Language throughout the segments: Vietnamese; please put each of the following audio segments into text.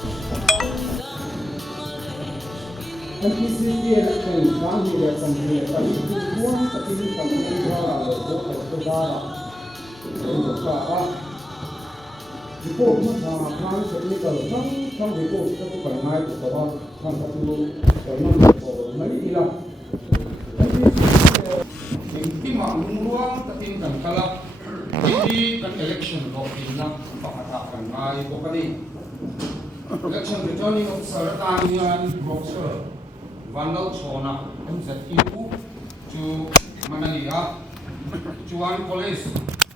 Anh chỉ xin kia là từ sáng thì là còn nhiều cái muốn tập trung tập trung ra là bộ tập ra là được cả thì bộ nó là khang sẽ đi từ trong thì bộ sẽ có phải ngay của các bạn tham gia tu cái nó của mấy đi là khi mà muốn tập trung cần cả là khi cần election của mình là phải học cần ngay của cái gì election returning officer ta như anh Roger Vandal Chona MZU to Manalia Chuan Police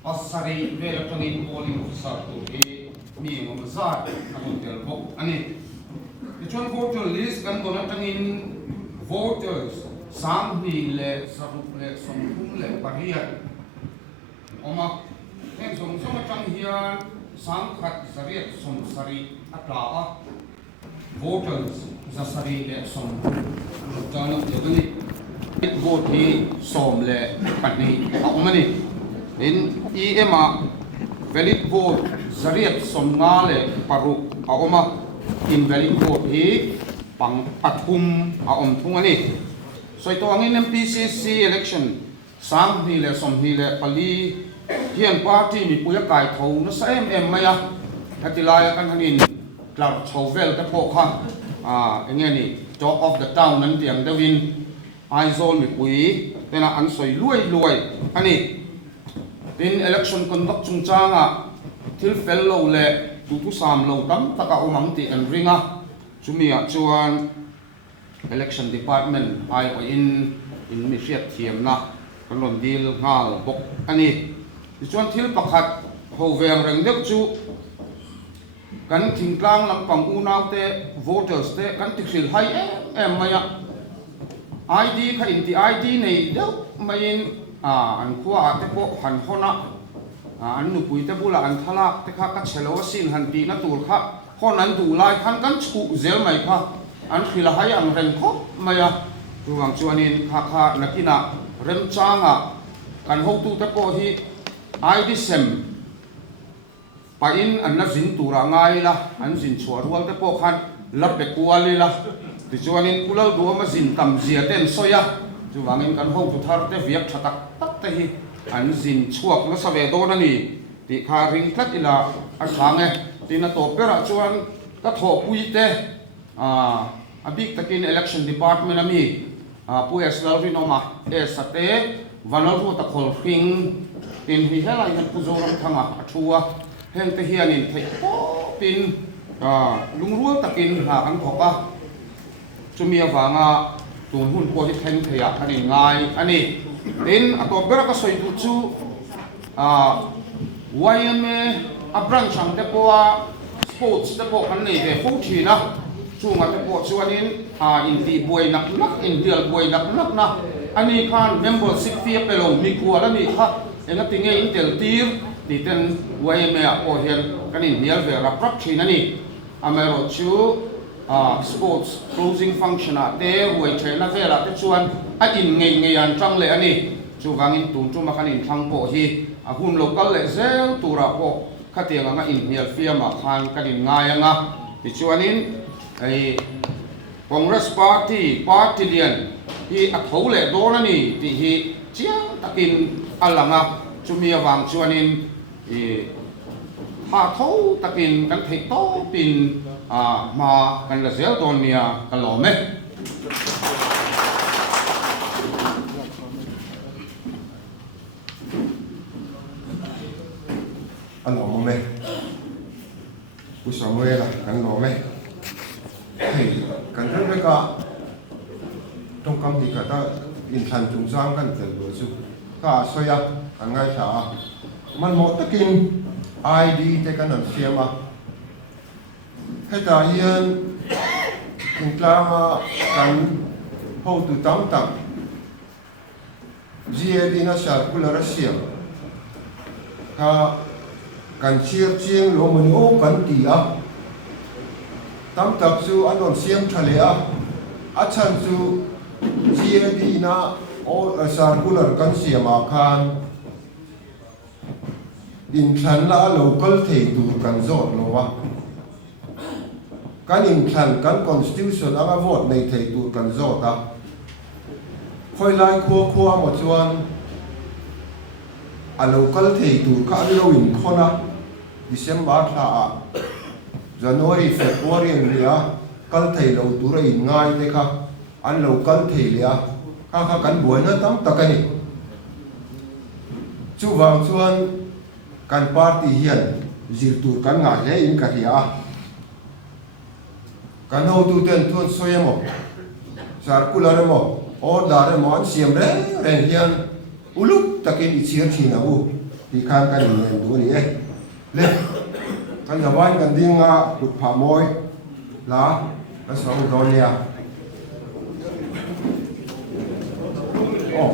Asari Velatangin Polling Officer to a meeting of Zar Namutel Bok Ani the Chuan voter list kan Donatangin voters Samhi le Saruple Somule Paria Oma Hen Som Somachang here Samkhat Zariat Som Sari Atla voters Zasari le Som Jana Jabani vote hi Som le Patni Aumani in EMA valid vote Zariat Som Ngale Paruk Auma invalid vote hi Pang Patum Aum Tungani so ito ang MPCC election sang hi le Som hi le Pali hian party mi puya kai tho na sa maya hatilaya kan hanin cloud chovel ta po kha engeni talk of the town nan tiang dawin aizol mi pui tena an soi luai ani tin election conduct chung changa thil fel lo le tu sam lo tam taka omang ti an ringa chumia chuan election department ai in mi riat thiam na kan lon dil ngal bok ani chuan thil pakhat hoveng reng deuh chu kan thingtlang lampang unaw te voters te kan tikhil hai em maya ID kha in ti ID nei deuh main an khuwa te po han hona an nupui te bula an thalak te kha ka chelo sin han ti na tur kha hon an du lai khan kan chu zel mai kha an khila hai ang reng kho maya ruang chuanin kha nakina rem changa kan ho tu te po hi ID sem pa in an na zin tura ngai la an zin chua rual te po khan la pe kuali la ti chuanin kulal du ma zin tam zia ten soya chu wangin kan ho tu Tharte viak thatak tak te hi an zin chuak na save do na ni ti kha ring thlat ila a thange ti na to pera chuan ka tho pui te a big takin election department ami pu esal ri no ma e sate vanal ru ta khol ring tin hi helai han puzoram thanga athua hen te hianin thei tin lungrual takin ha an thoka chumia wanga tun hun po hi theng theya ani ngai ani tin atobera ka soi tu chu YMA abrang chang te po sports te po kan nei ve fu thina chunga te po chuanin in ti boi nak in dial boi nak na ani khan membership fee pelo mi kuala ni kha enga tinge intel tir ti ten YMA o hian kanin hial ve raprap thina ni amero chu sports closing function te huai thena vela te chuan a in ngei an tang le ani chu wangin tun chu ma kanin thang po hi a hun local le zel tura po khatianga nga in hial fiama khan kanin ngaya nga ti chuanin ai Congress Party lian hi a thole do na ni ti hi chiang takin alanga chumia wang chuanin ha tho takin kan thei to pin ma kan la zel don nia kalome alome ku samuela kan lome kan ren ka trong kam hi ka ta in than chung sang kan tel do chu ka soya kan ngai tha man mo takin ID te kan an fiama heta hian kintlama kan ho tu tam tam GAD na circular siam ka kan chiar chiang lo mani o kan ti a tam tak chu anon siam thale a chan chu GAD na o circular kan siama khan in than la local thei tu kan zot lo wa kan in thlan kan constitution anga vote nei thei tur kan zota khoi lai khua mo chuan a local thei tur kha ri lo in khona December tha a January February ria kal thei lo tur in ngai te kha an local thei lia kha kan buaina tam takani chu wang chuan kan party hian zir tur kan nga hle in ka hia kan ho tu ten thun soyamo circular mo order mo an siam re hian uluk takin ichir thina u ti khan kan ni du ni e le kan gawan kan dinga put pha moi la la song dolia oh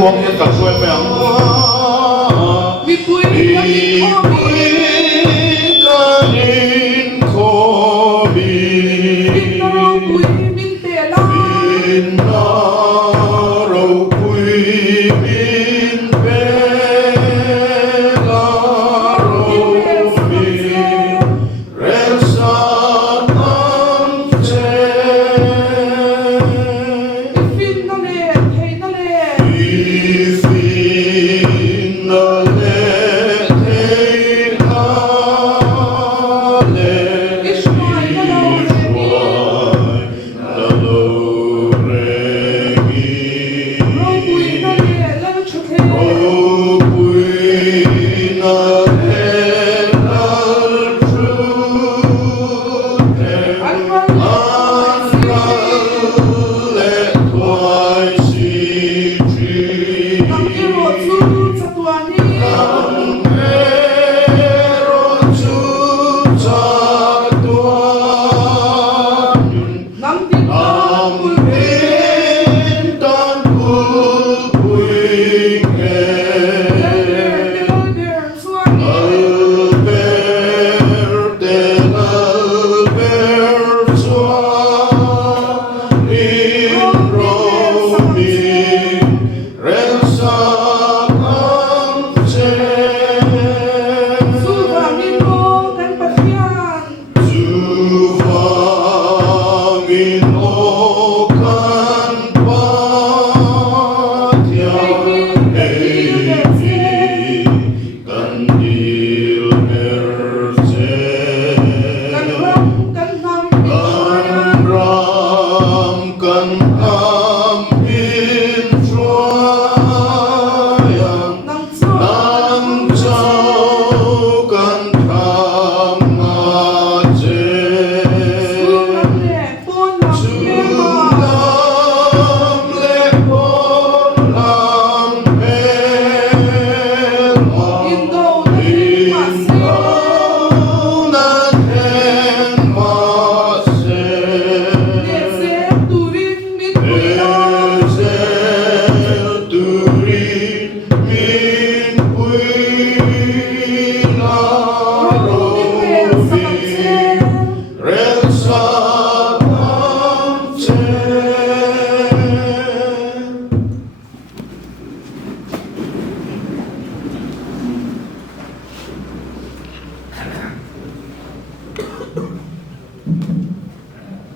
Buông lên cả xuôi mèo mi pui ca in khô bi bin na rau pui bin pe la rau bin rel sa nam che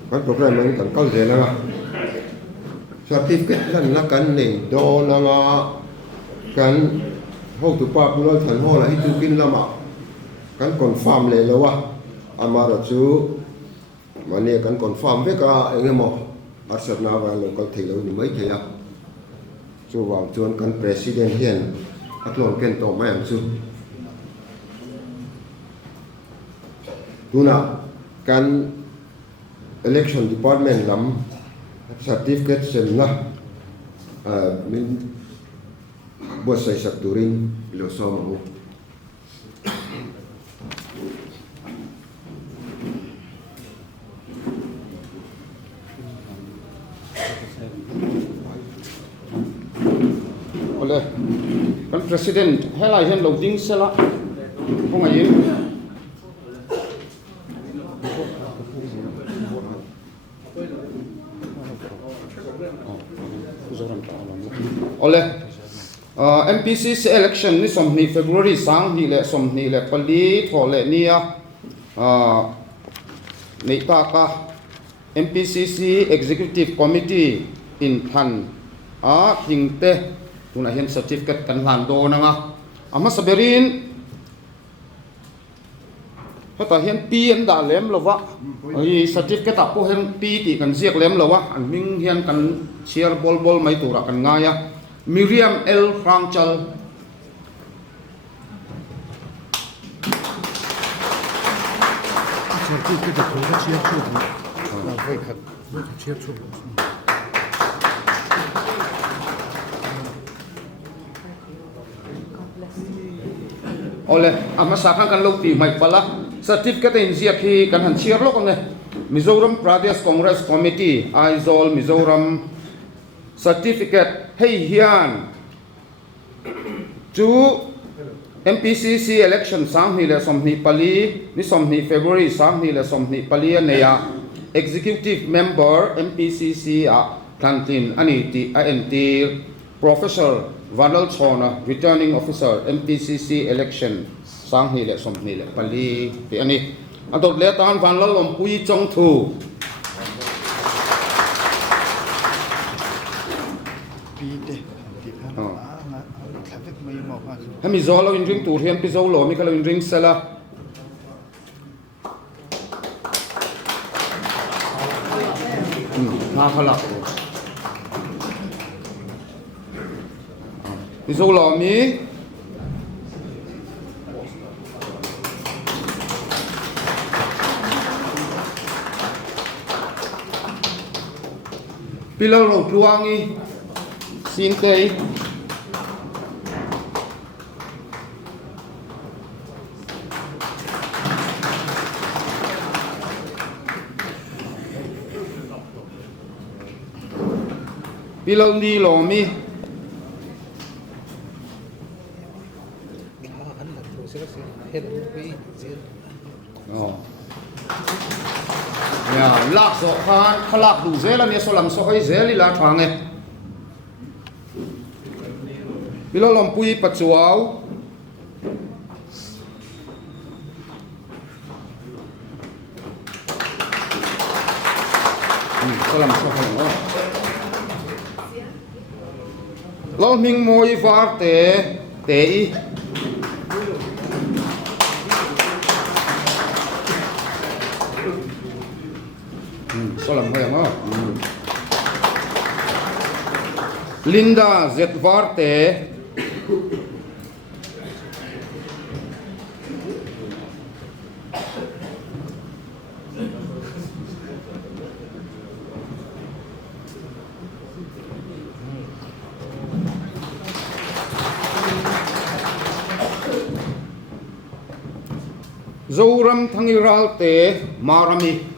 Kan program ini kan kau je lah. Certificate dan nak kan ni do nanga kan ho tu pa pulo than ho la hi tu kin lama kan confirm le lo wa amara chu mane kan confirm ve ka engemo asat na wa local thelo ni mai theya chu wa chuan kan president hian atlon ken to mai am chu tuna kan election department lam certificate sem na min buat saya sakturin lo so mo oleh kan president helai hen loading sela ko ngayin oleh MPCC election ni somni February sang hi le somni le pali thole nia nei ta ka MPCC executive committee in Thlan thingte tuna hian certificate kan hlan do nanga ama saberin hata hian pi an da lem lova ai certificate a po hian pi ti kan ziak lem lova an ming hian kan share bol mai tura kan ngaya Miriam L Frangchal certificate ko ka share chu na vai khat share chu ole ama sakhan kan lo ti mai pala certificate in ziak hi kan han share lo ne Mizoram Pradesh Congress Committee Aizol Mizoram certificate hei hian chu MPCC election sang ni le somni pali ni somni February sang ni le somni pali aneya executive member MPCC Thlantin ani ti ANT Professor Vanal Chona returning officer MPCC election sang ni le somni le pali ti ani atot le tan Vanal lom pui chong thu hemi zo lo in ring tur hian pi zo lo mi kalo in ring sela na khala pi zo lo mi pilo lo pluangi sintei Bilang di lomi. Oh. Ya, lak so kan, kalak du zela ni solam so ai zeli la thange. Bilang lompui pacuau. Solam so ai. Lo ming moi Tharte tei solam hoyang ho Linda Z Tharte Zoram Thangiral te Marami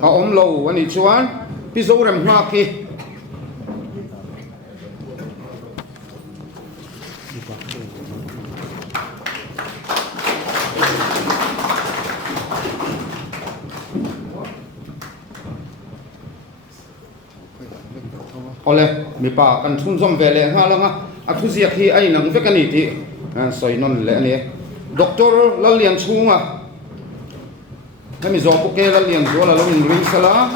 om lo ani chuan pi zoram hma ki ole mi pa kan thun zom vele ha langa a thu ziak hi ai nang ve kan ni ti soi non le ani doctor la lian chunga hemi zo puke la lian zo la lo in ring sala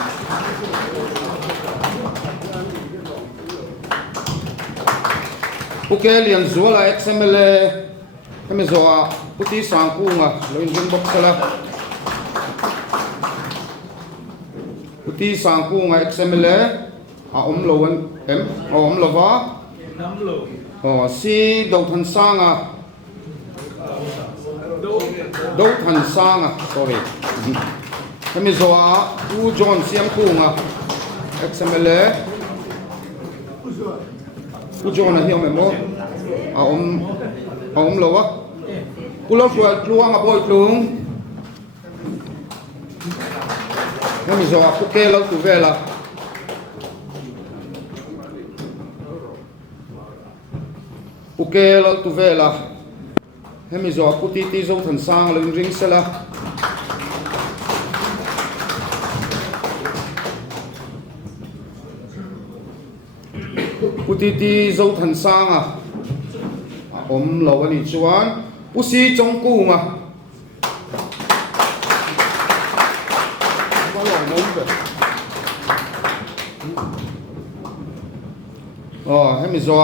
puke lian zo la xml hemi zo puti sangkunga lo in ring box sala puti sangkunga xml a lo wan em lo wa si do than sanga đâu thành sang à sorry cái mình zo u John siam kung à XML u John là hiểu mày mo ông lâu á u lâu rồi luang à bôi luang cái mình zo u kê lâu tu về là u kê lâu tu về là hemi zo puti ti zo than sang lo ring sala puti ti zo than sang a lo ani chuan pusi chong ku ma hemi zo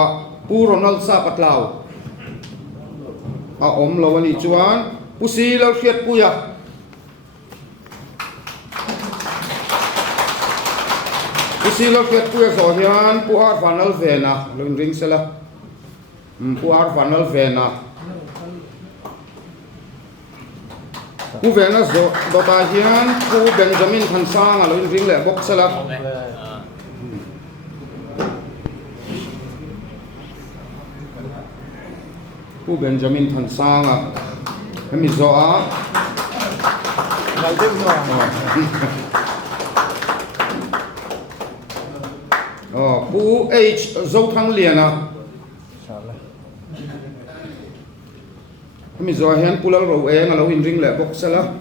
pu Ronald sa patlau lo ani chuan pusi lo khiat puya pusi lo khiat puya zo hian pu ar vanal vena lo ring sela pu ar vanal vena pu vena zo do ta hian pu Benjamin than sang lo ring le box sela pu Benjamin than sang à hemi zo a pu H zo thang lian à hemi zo hian pulal ro eng lo in ring le box sala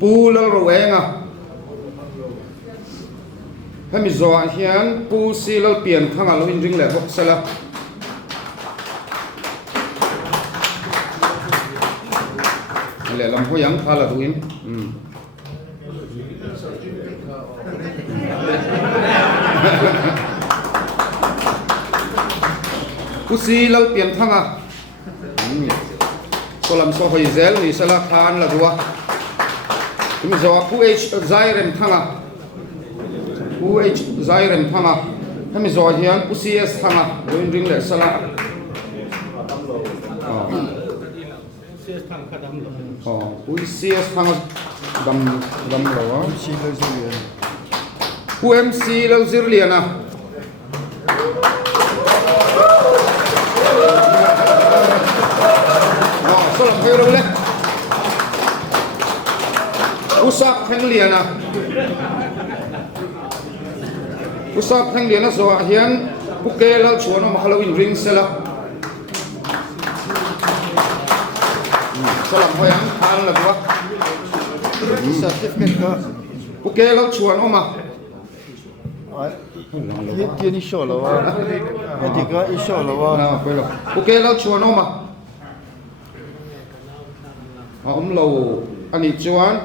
pulal ro eng à hemi zo hian pu silal pian thanga lo in ring le box sala le lam ho yang khala duin pu silal pian thanga so lam so hoi zel ni sala khan la ruwa hemi zo pu h zairem thanga UH Zairem thanga hemi zo hian UCS thanga loin ring le sala UCS thanga dam lo UMC lo zirliana so la phero le usak thengliana usap thang lian zo hian puke lal chuan ma Halloween ring sela salam hoyang khang la wa certificate ka puke lal chuan oma ye ti ni show lo wa etika i show lo wa na pelo puke lal chuan oma lo ani chuan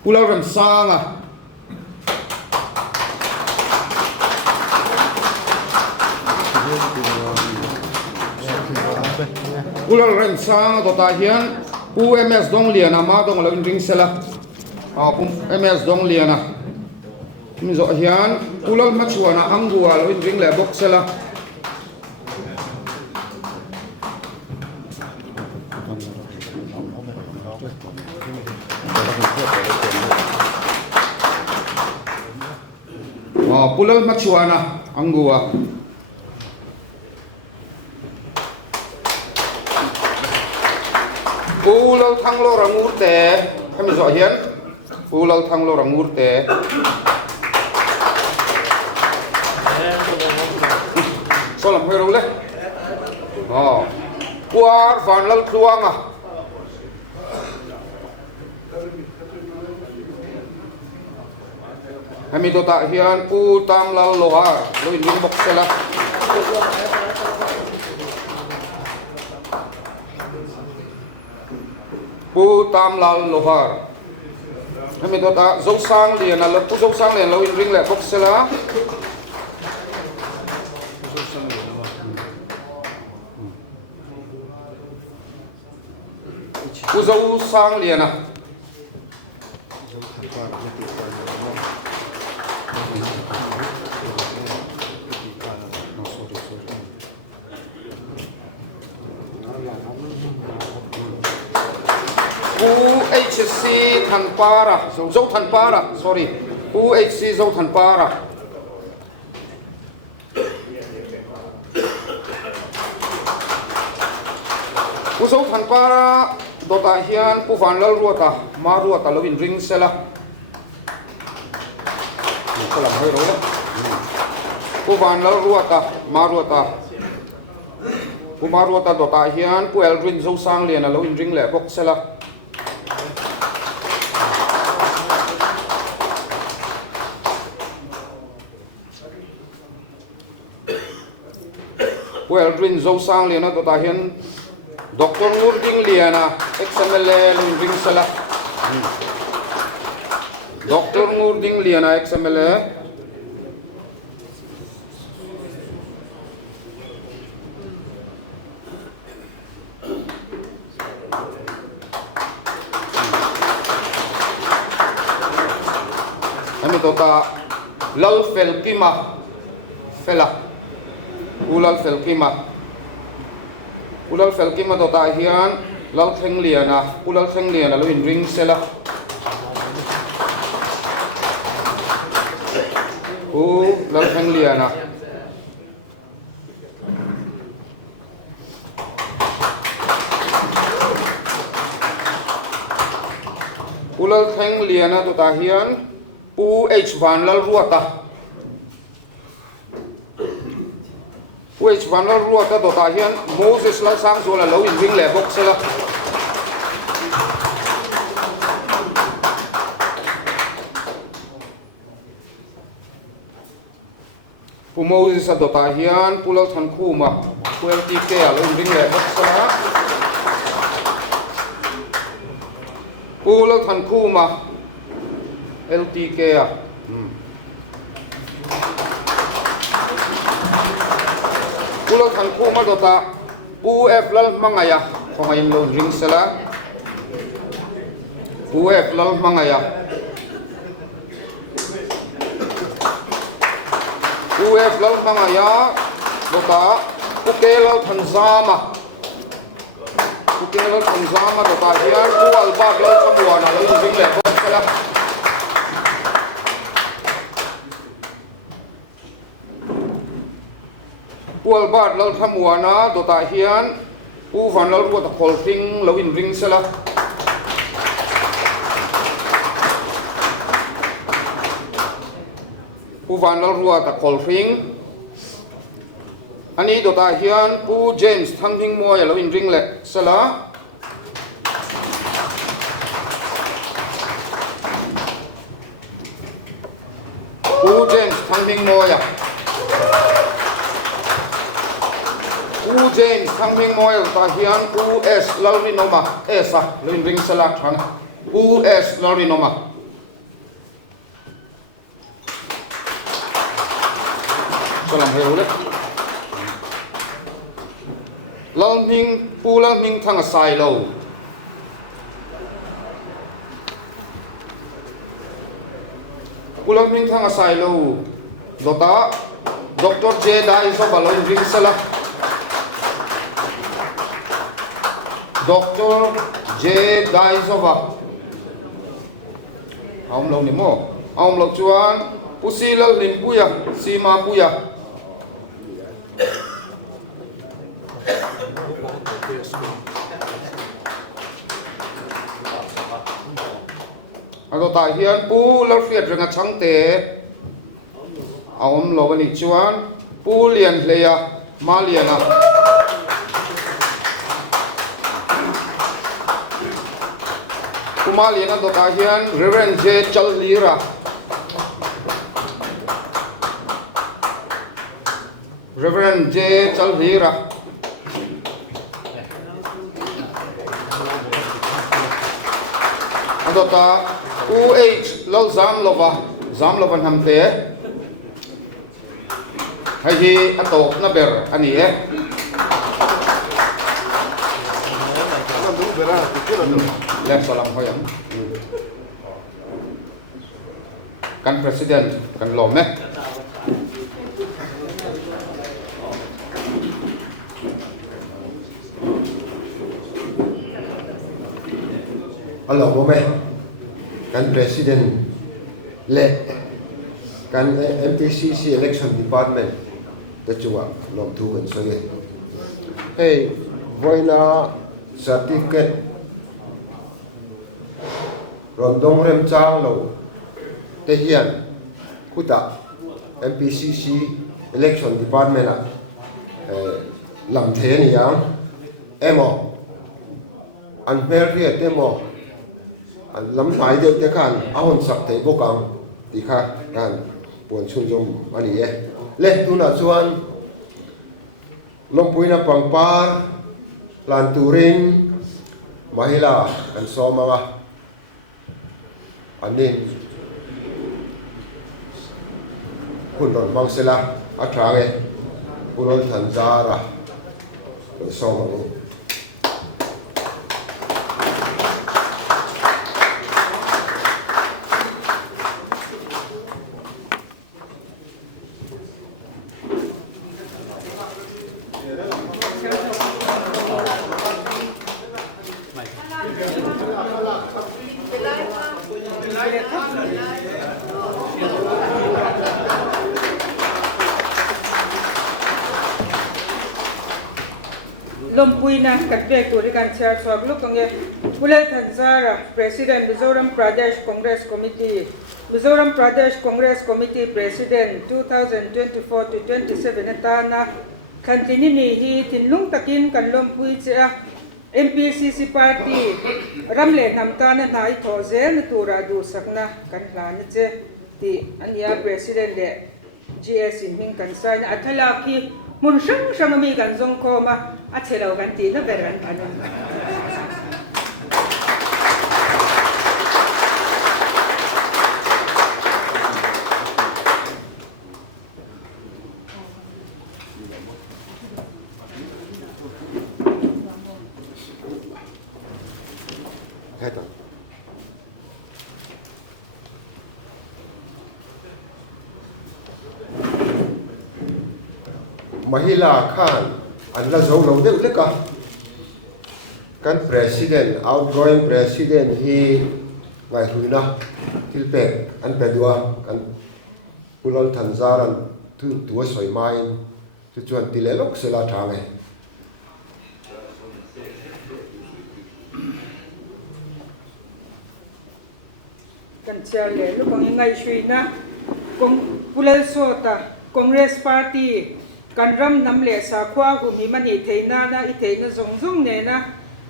pulau ram sanga ulal ren sang to ta hian pu ms dong lian ama dong lo ring sela pu ms dong lian a mi zo hian ulal ma chuana angua lo ring le box sela pulal ma chuana angua ulal thang lo rangur te kami zo hian ulal thang lo rangur te solam hero le puar van lal kluanga hemi to ta hian pu tam lal lohar lo in ring box sela pu tam lal lohar hemi to ta zo sang lian lo pu zo sang lian lo in ring le box sela pu zo sang lian à UHC Thlan para dấu Thlan para sorry UHC dấu Thlan para dấu Thlan para do ta hian pu van lal ruata ma ruata lo in ring sela ko làm hơi rối lắm pu van lal ruata ma ruata pu ma ruata do ta hian pu el rin dấu sang liền lo in ring le box sela well rin zo sang liana to ta hian Dr. Nurding liana XML lin ring sala Dr. Nurding liana XML ami to ta lal fel kima fela ulal felkima to ta hian lal kheng liana ulal kheng liana lo in ring sela lal kheng liana ulal kheng liana to ta hian pu h van lal ruata which van lal ruata to ta hian Moses lal sang zo la lo in ring le box sela pu Moses to ta hian pulal than khuma puel ti ke lo in ring le box sela pulal than khuma LTK a pulo than ku ma do ta UF lal mangaya khonga in lo ring sela UF lal mangaya UF lal mangaya do ta uke lal than zama do ta hian ku alba lal khamwana lo ring le box sela pual bat lal thamuana do ta hian pu van lal ruat khol thing lo in ring sela pu van lal ruat khol thing ani do ta hian pu James thang thing mo ya lo in ring le sela pu James thang thing mo ya James Thangping Moil ta hian US Larinoma esa lin ring salak thana US Larinoma salam heule lalming pula ming thanga sai lo pula ming thanga sai lo dota Dr. J Dai so balon ring salak Dr. J. Daisova ông lâu niệm mô ông lâu chuan pusi lal lim puya sima puya ado ta hian pu lal fiat renga changte ông lâu ni chuan pu lian hleya ma liana Kumaliana do ta hian Reverend J Chal Lira Reverend J. Chalhira. Adota UH Lal Zamlova Hamte. Haji Atok Naber Anie. Left salam hoyam. Kan President kan Lome. Alo Mome, kan President le kan MPCC Election Department Tachua Lom Thu kan Soye. Hey, voina certificate Rondong Rem Chang Lo Tehian Kuta MPCC Election Department làm thế này yang emo an mer ria temo an lam mai de te khan ahon sak te bokang ti kha kan pon chun jom ani e le tu na chuan lompuina pangpar lan turin mahila an somanga anin kunron mangsela atrange punol thanjara somanga Lompuina Katbe Kurikan Chair Swaglukange Pulal Thanzara President Mizoram Pradesh Congress Committee Mizoram Pradesh Congress Committee President 2024 to 27 Atana Kantinini hi Tinlung Takin Kan Lompui Chia MPCC Party Ramle Namtana Nai Thoze Naturadu Sakna Kan Hlan Ti Ania President de GS in Hing Kansan Athalaki Mun sang mi kan zong ko ma a chelo kan ti na beran panon Kaitan Mahila Khan an la zo lo deuh leka kan president outgoing president hi ngai huina tilpek an pedua kan pulol thanzaran tu tua soi main chu chuan tilelok sela thange kan chale lu bang ngai shui na kong pulal sota Congress Party kan ram namle sa khwa gu mi mani theina na I theina zong zong ne na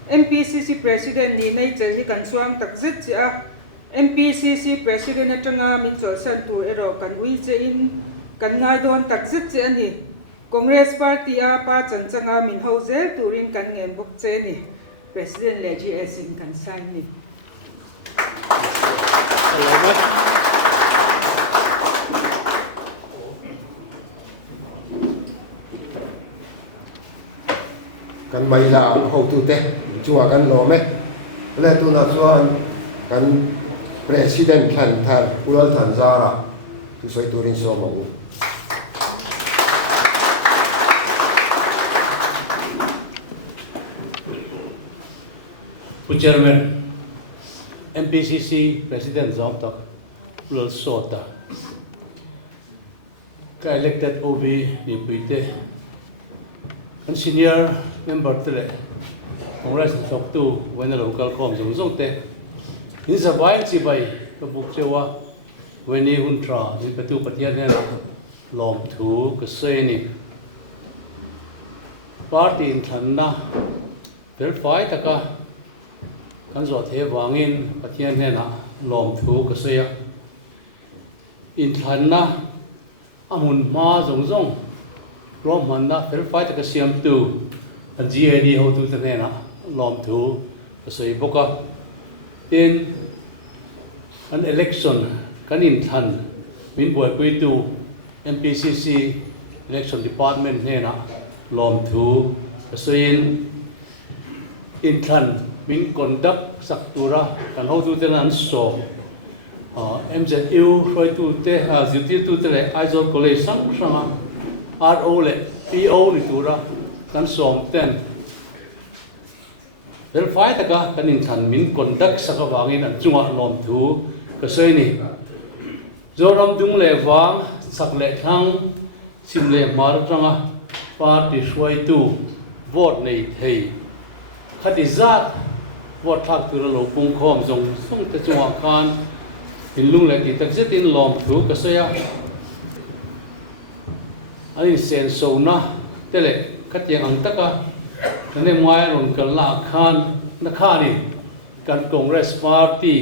MPCC President ni nei che kan suang tak zit cha MPCC President atanga min chol san tu ero kan ui che in kan ngai don tak zit che ani Congress Party a pa chan changa min ho zel turin kan ngem bok che ni President le GS in kan san ni kan mai la ho tu te chua kan lo me le tu na chuan kan president Thlan pulal thanzara tu soi turin so ma u Chairman MPCC President Zamtak Pulal Sota ka elected OB ni puite kan senior member tele Congress sok tu when local com zong te in sa bain chi bai ka buk chewa when ni untra ni patu patian ne lom thu ka se ni party in Hlanna vel fai taka kan zo the wangin patian ne na lom thu ka se ya in Hlanna amun ma zong ร่วมมันนะเป็นไฟตะกเสียมตูอัน GAD เขาตูตั้งแต่นะล้อมถูก็สวยพวกก็เป็นอัน election กันอินทันมินบวยปุยตู MPCC election department เนี่ยนะล้อมถูก็สวยอินทันมินคนดักสักตัวละกันเขาตูตั้งนั้นสอบMZU ช่วยตูเตะจิตตูเตะไอโซโคเลสังสังRO เลย PO นี่ตัวละกันสอบเต้นเรื่องไฟตะกะกันอินทันมินคนดักสักวางินอันจังหวะล้อมถูก็สวยนี่โจรำดุงเลวางสักเล็กทั้งสิมเลมาร์จังอ่ะปาร์ตี้ช่วยตูโหวตในไทยคดีจัดโหวตทักตัวเราปุ่งคอมส่งแต่จังหวะการอินลุงเล็กที่ตักเซตินล้อมถูก็สวยอันนี้เซนโซนะเตเล็กขัดยังอังตะกะนั่นเองมายลงกันละคานนักขานี่กันคอนเกรสพาร์ตี้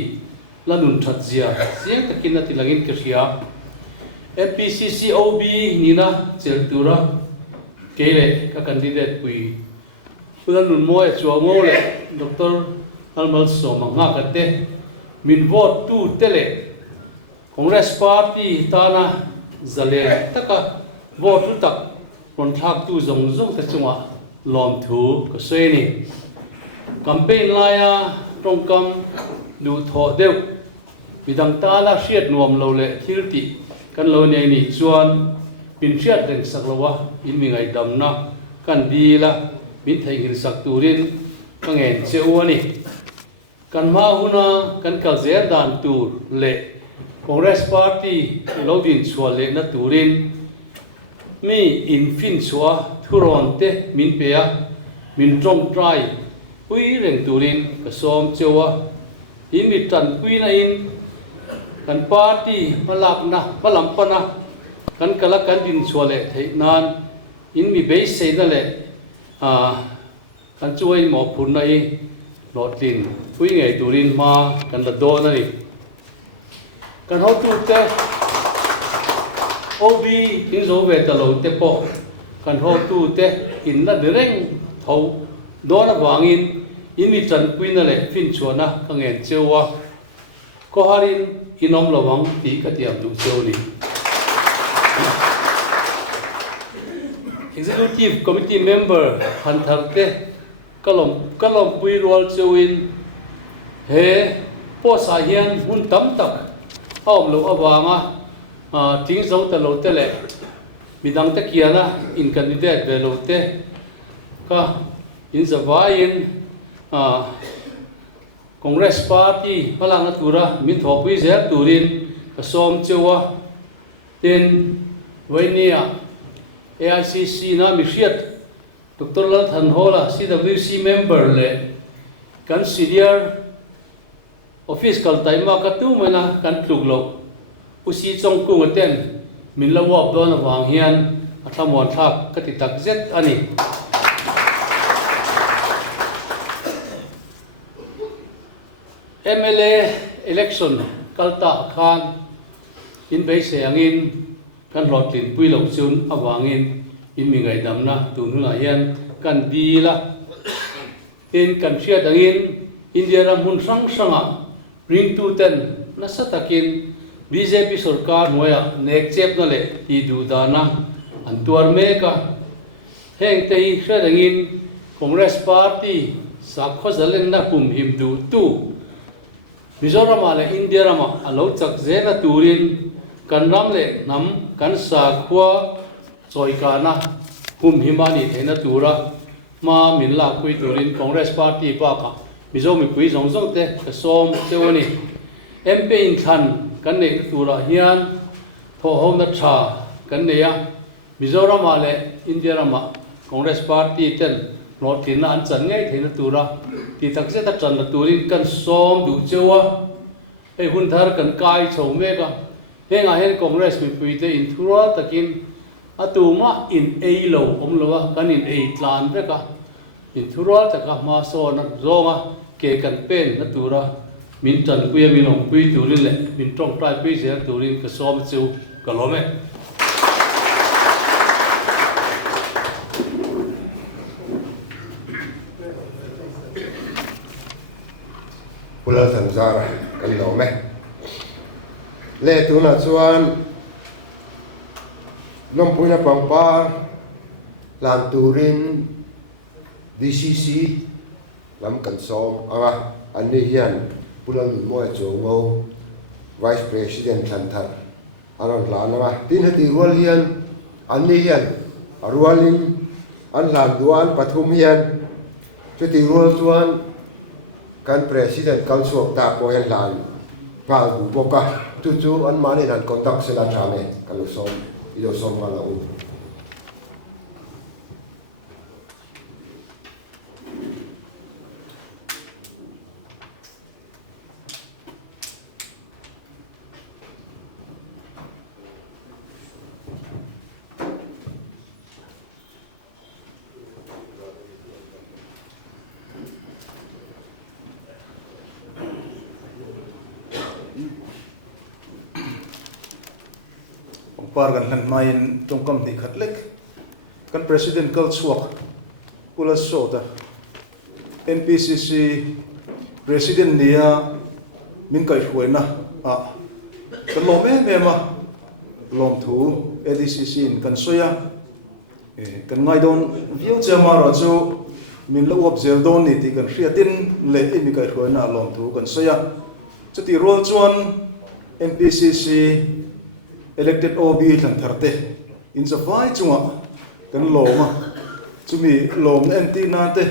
ลันุนทัดเซียเสียงตะกินนัติลังอินกระเชีย MPCCOB นี่นะเจลตูระเกเลกับคันดิเดตปุยเพื่อนนุ่นมวยชัวโมเลดรอัลมัลโซมังงากันเตมินโหวตตูเตเล็กคอนเกรสพาร์ตี้ตานะจะเลตะกะโหวตทุตักคนทักตูจงแต่จังหวะล้อมถูก็สวยนี่แคมเปญลายตรงกำดูทอเดียวมีดังตาละเชียดนวมเราเลยทิลติกันเราเนี่ยนี่ส่วนมินเชียดเร่งสักละวะอินมีไงดำนะกันดีละมินไทยหินสักตูรินกังเงินเจ้านี่กันมาหุนากันกัลเซดานตูเละคอนเกรสพาร์ตี้เราดินชัวเละนัตูรินมีอินฟินชัวทุรอนเตมินเปียมินจงไตรปุยเร่งตูรินกระสอมเจ้าอินมิตันปุยนะอินกันปาร์ตี้มาลับนะมาลำปนะกันกะละกันดินชัวเละเทนานอินมีเบสเซนั่นแหละกันช่วยหมอผุนในหลอดดินปุยไงตูรินมากันละโดนั่นนี่กันเขาตูเตOB อินโซเวตโลเตปกันเขาตูเตอินละเดรงเท่าโดนวางอินมีจันปุยนั่นแหละฟินชัวนะกังเงินเจ้าวะก็ฮารินอินอมระวังตีกระเทียมดูเจ้านี่ Executive Committee Member ฮันทัลเตก็ลงปุยรัวเจ้าอินเฮพ่อสายเฮียนหุ่นตั้มตักเอาลงอวางทิ้งสองตลอดเตะมีดังตะเกียนะอินกันดิเดตเวลเตก็อินสบายอินคอนเกรสพาร์ตี้พลังนัตุระมินทอปุยเซตูรินก็สมเจ้าเต็นวันนี้AICC นะมิเชียดดร.ลัทันโฮล่า CWC member เลยกัน senior office กันไต่มากระตุ้มนะกันถูกหลอกอุศิจงกุ้งเต้นมินละวอบโดนวางเฮียนอัฐมวนทักกติตักเจ็ดอันนี้MLA election กัลตาคานอินไปเสียงอินกันหลอดลินปุยหลงซุนอวางอินมีไงดำนะตุนุลายันกันดีละอินกันเชียดังอินเดียรามุนสังสังริงตูเต้นนัสตักินBJP สุรการหน่วยเน็กเจ็บนั่นแหละที่ดูดานะอันตัวเมกะแห่งที่เชื่อดังอินคอนเกรสพาร์ตี้สักข้อจะเล่นนักกุมหิมดูตู้มิโซรามาและอินเดียรามาอันเราจักเจนะตูรินกันรำเล่นำกันสักขัวซอยกานะกุมหิมานี่เห็นตูระมามินลาคุยตูรินคอนเกรสพาร์ตี้ปากะมิโซมีคุยสองเตะกระสมเจ้านี่MP อินทันกันเนี่ยตัวละเฮียนพอเขานัดชากันเนี่ยมิโซรามาเลยอินเดียรามาคอนเกรสพาร์ตี้เต้นโนตินอันจันไงเห็นตัวละที่ทักษะตัดจันตัวรินกันซ้อมดูเจ้าไอ้หุ่นทาร์กันกายโฉมเมกะเฮงเห็นคอนเกรสมีปุยเตอินทัวร์ตะกินอัตัวมาอินเอโลอมโลวะกันอินเอทลานเมกะอินทัวร์ตะกะมาโซนัดโซมาเกกันเป็นนัดตัวละมินจันกุยมินองกุยตูรินเลยมินตรงปลายกุยเสียตูรินก็ซ้อมเจ้าก็ล้ม pulal thanzara kan lo me le tuna chuan lompui na pangpar lan turin DCC lam kan som anga ani hian pulal mo chongo Vice President Tharte aron Hlanna tin hati rual hian ani hian arualin an lan duan pathum hian chuti rual chuan kan President kan suak ta po hian lan pal bu boka chu an mani nan contact sila thame kalu som ilo som mala u par kan hlan main tongkam ni khatlek kan president kal suak pula sota NPCC president nia min kai huaina a kan lo me ma lom thu ADCC in kan soya kan ngai don view chama ra chu min lo op zel don ni ti kan hriatin le mi kai huaina lom thu kan soya chuti rol chuan NPCC elected OB Hlan Tharte in the vai chunga kan loma chumi lom enti na te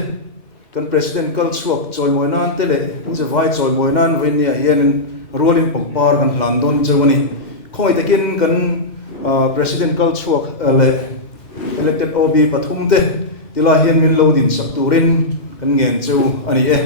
kan president kal suak choi moinan te le in the vai choi moinan venia hian rolin pangpar kan Hlandon chawani khoi takin kan president kal suak le elected OB pathum te tila hian min lo din sakturin kan ngen chu ani e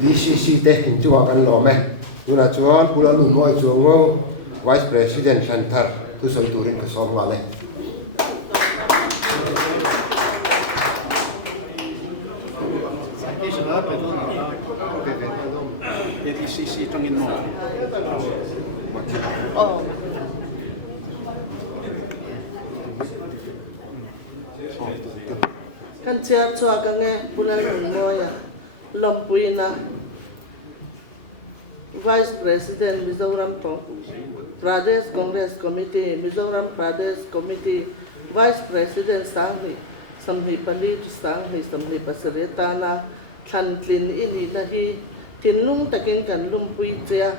DCC te hin chuwa kan lo me tuna chuan pula lu moi chungo Vice President Tharte tu som turin ka som ngale ADCC tongin mo. Oh. Kan chair chua ka nge pulal mo ya lompui na Vice President Mizoram Pradesh Congress Committee Mizoram Pradesh Committee Vice President Sanghi Samhi Palit Sanghi Samhi Pasiretana Thantlin ini lahi tinlung takin kan lumpui chia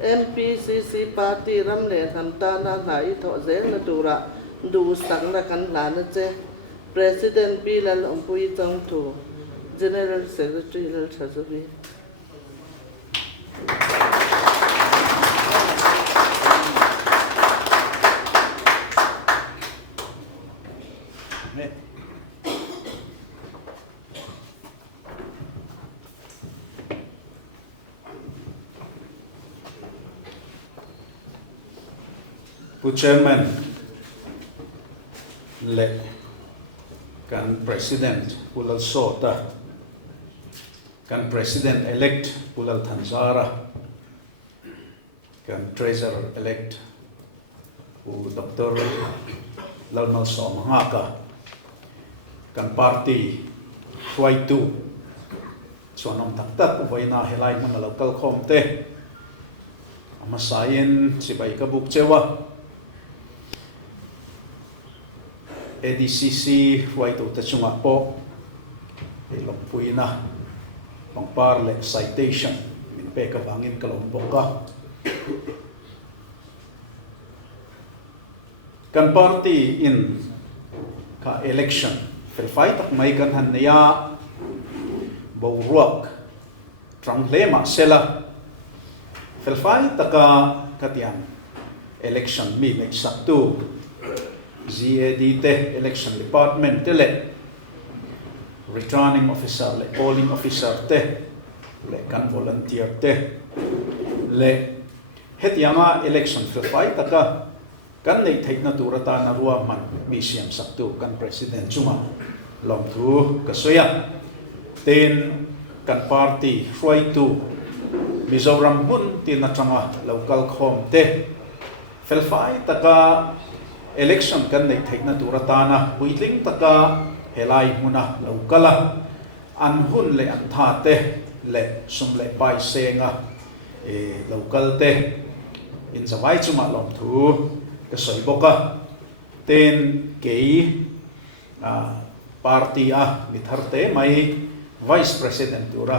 MPCC Party Ramle Hamtana Nai Tho Zel Natura Du Sang La Kan Lana che President Bilal Umpui Tong Tu General Secretary Lal Chazabi Chairman le kan President Pulal Sota kan President elect Pulal Thanzara kan Treasurer elect Dr. Lalmal Somangaka kan party Huaitu Suanom Taktak Uvaina Helai mga local comte Amasayin si Baika Bukcewa ADCC Huaitu Tachunga po Ilong Puina pangpar le citation min pe ka wangin kalom boka kan party in ka election felfai tak mai kan han ya bo ruak trong lema sela felfai taka katian election mi nei saktu GAD te election department te le returning officer le polling officer te le kan volunteer te le hetianga election felfai taka kan nei theina turata na ruwa man mi siam saktu kan president chuma long thu ka soya ten kan party roi tu Mizoram hun tin na changa local khom te felfai taka election kan nei theina turata na huiling taka helai muna locala an hun le an Tharte le sum le pai senga local te in zawai chuma long thu ka soi boka ten kei party mi Tharte mai vice president tura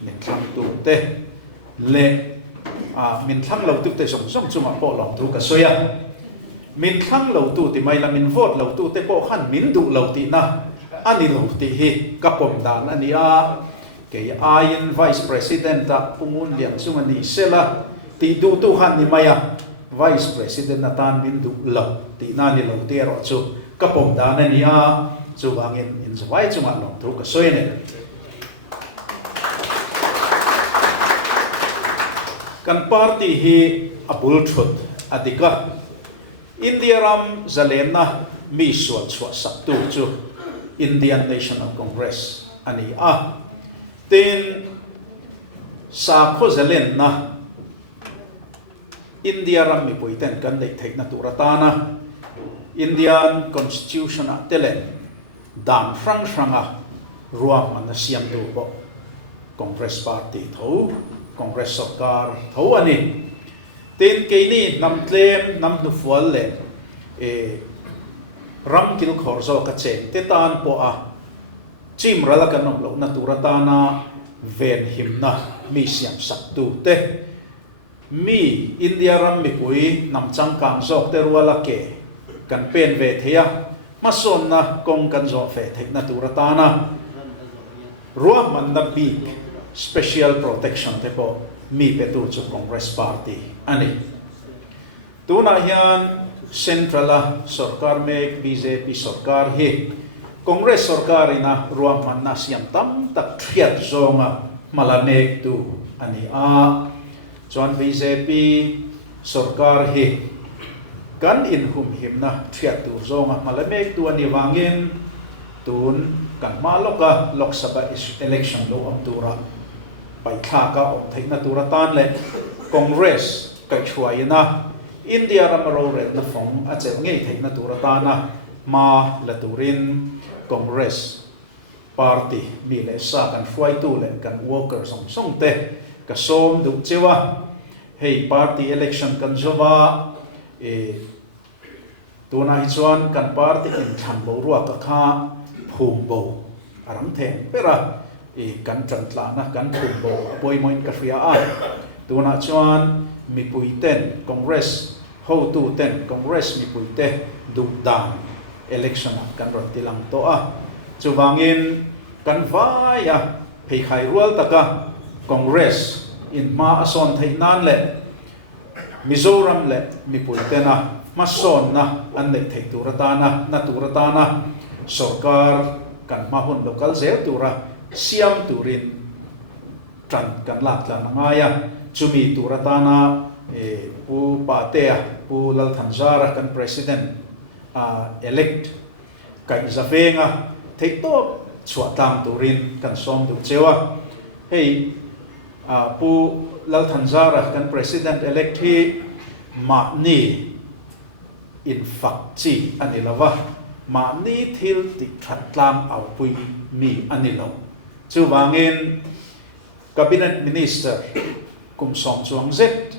min thlang tu te le min thlang lo tu te song song chuma po long tu ka soya min thlang lo tu ti mai la min vote lo tu te po khan min du lo ti na ani lo ti hi kapom dan ani a kei ain vice president ta pumun lian suma ni sela ti du tu han ni maya vice president na tan min du lo ti na ni lo te ro chu kapom dan ani a chu wangin in zawai chuma long tu ka soya ne kan party hi abul thut adika India ram zalena mi suat suat saktu chu Indian National Congress ani a ten sa kho zalena India ram mi poiten kan dei theina turatana Indian Constitution a tele dam frang franga ruam man siam tu bo Congress party tho Congress sarkar tho ani ten ke ni nam tlem nam nu fual le ram kil khorzo ka che te tan po a chim rala kan nom lo na turatana ven himna mi siam saktu te mi India ram mi pui nam chang kang zok te ruala ke kan pen ve thea mason na kong kan zo fe thek na turatana ruam man na big special protection te po mi petu chu Congress party ani tuna hian central sarkar me BJP sarkar hi Congress sarkar ina ruam man na siam tam tak thiat zonga malane tu ani a chuan BJP sarkar hi kan in hum him na thiat tu zonga malane tu ani wangin tun kan maloka Lok Sabha election lo am tura pai tha ka om theina turatan le Congress kai chuaina India ramaro red na phong a che ngei theina turatana ma la turin Congress party mi le sa kan fuai tu le kan worker song song te ka som du chewa hey party election kan jowa tuna hi chuan kan party in than bo ruwa ka kha phum bo aram theng pera kan trantla na kan phumbo apoi moin ka fria a tuna chuan mi puiten Congress ho tu ten Congress mi puite du dan election kan ro tilang to a chuwangin kan vaya phei khai rual taka Congress in ma ason theinan le Mizoram le mi puitena mason na an le thei turatana na turatana sarkar kan mahun local zel tura siam turin tran kan lakla ngaya chumi turatana pu patea pu lalthanzara kan president elect kai zafenga theito chuatang turin kan som du chewa hey pu lalthanzara kan president elect hi ma ni in fact chi anilawa ma ni thil ti thatlang au pui mi anilo chu wangin cabinet minister kum som chuang zet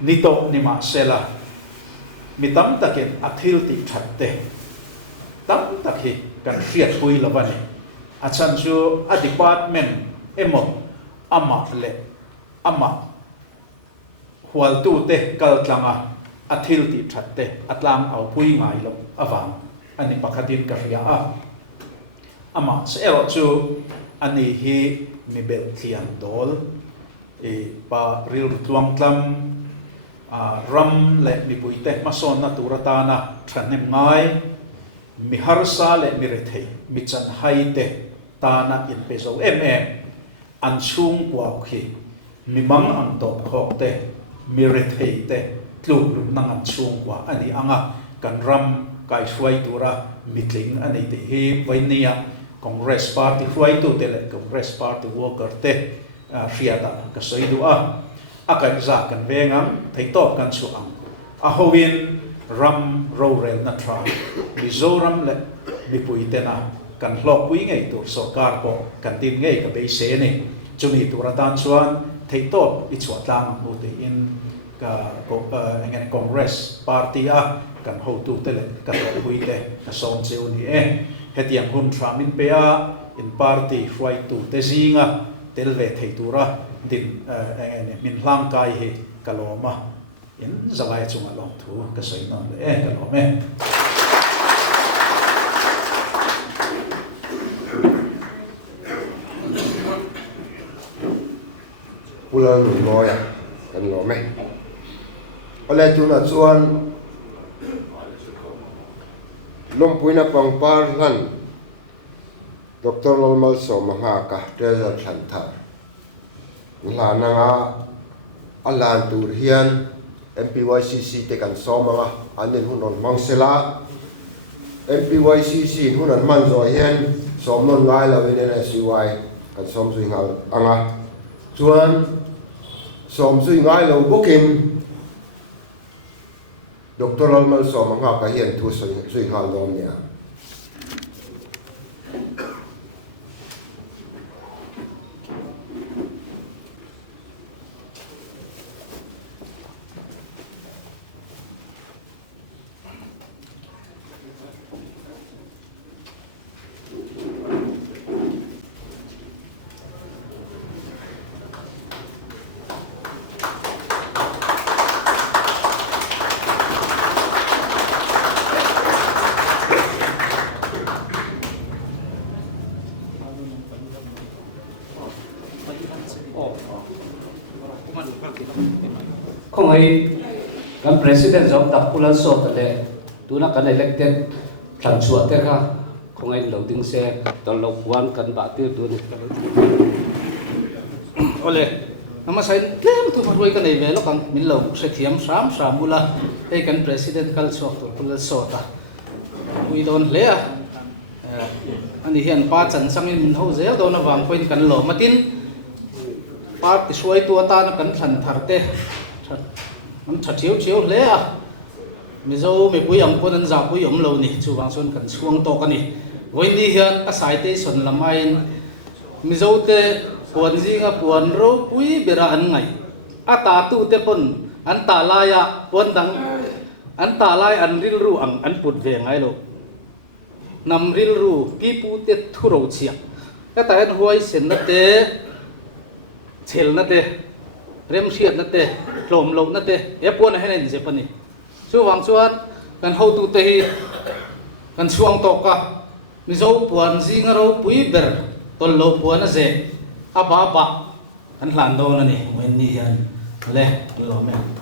nito ni ma sela mitam takin athil ti thatte tam takhi kan fiat pui lawani achan chu a department emo ama le ama hual tu te kal tlanga athil ti thatte atlang au pui ngai lo awang ani pakhatin ka ria a ama se ero chu ani hi mi bel thian dol e pa ril tluang tlam ram le mi puite mason na turata na thanem ngai mi harsa le mi rethei mi chan haite ta na in pezo em an chung kwa khi mi mang ang to khok te mi rethei te tlu rum nang an chung kwa ani anga kan ram kai hruai tura mitling ani te hi vainia Congress Party hruai tu te le Congress Party worker te riata ka soidu a kai za kan vengam thei top kan su ang a hoin ram ro rel na tra mizoram le mi puite na kan hlok pui ngei tur sarkar ko kan tin ngei ka be se ni chumi turatan chuan thei top I chuat lang mu te in ka ngen Congress Party a kan ho tu te le ka pui te ka som cheu ni hetiang hun tramin pe a in party hruai tu te zinga telve thei tura din min hlang kai hi kaloma in zawai chunga long thu ka sei non le kalome pulang loya kan lome oleh tuna chuan lompuina pangpar Hlan Dr. Normal Somaha ka Treasure Thlantar Hlanna alan tur hian MPYCC te kan somanga anin hunon mangsela MPYCC hunan manzo hian somnon ngai lawin SUI kan som sui ngal anga chuan som sui ngai lo bukin Dr. Normal Somaha ka hian thu sui ngal dom nia không ai kan president zong tak pula so tale tuna kan elected than chuat te kha không ai lo ding se tol lo wan kan ba ti tu ni ole nama sai tlem tu roi kan ei velo kan min lo se thiam sam mula ei kan president kal so to pula so ta ui don le ani hian pa chan sangin min ho zel do na wang point kan lo matin part suai tu ta na kan than Tharteมันถัดเชียวเลยมิโซไม่ปุยอังคนนั้นจะปุยอมเรานี่ชูวางส่วนกันช่วงโตกันนี่วันนี้เฮียนอาศัยเตส่วนละไม่มิโซเตปวนจีกับปวนรู้ปุยเบราอันไงอาตาตู้เตปนอันตาลายะปวนดังอันตาลายอันริลรูอันปุดเวงไงลูกนำริลรูกีปูเตทุโรเชียก็แต่หัวเส้นนั่นเตเชลนั่นเตเริ่มเชียดนั่นเตลมลมนั่นเตปวนให้ในนี้เจ็บนี่ช่วงวางส่วนกันเฮาตูเตhiกันช่วงตกอะมิโซปวนซิงเราปุยเบอร์ตลโลปวนนั่นเองอาบะกันหลานโดนนี่เว้นนี่ยันเล่ลมเอง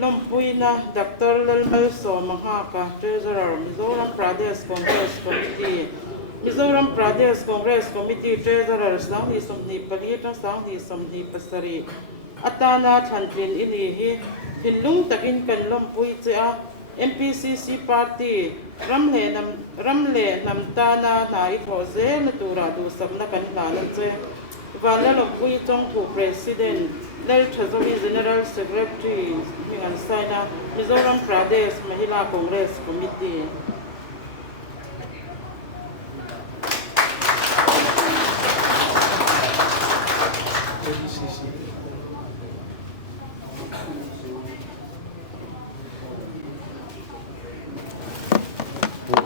Lompuina Dr. Normal Somaha ka Treasurer Mizoram Pradesh Congress Committee Mizoram Pradesh Congress Committee Treasurer Sang Hi Somni Pali Tang Sang Hi Somni Pasari Atana Thlantin Ini Hi Hinlung Takin Kanlom Pui Chea MPCC Party Ramle Namtana Nai Those Natura Du Samna Kanlana Che Valal Pui Tong Pu President Lal Treasury General Secretary Mingan Saina Mizoram Pradesh Mahila Congress Committee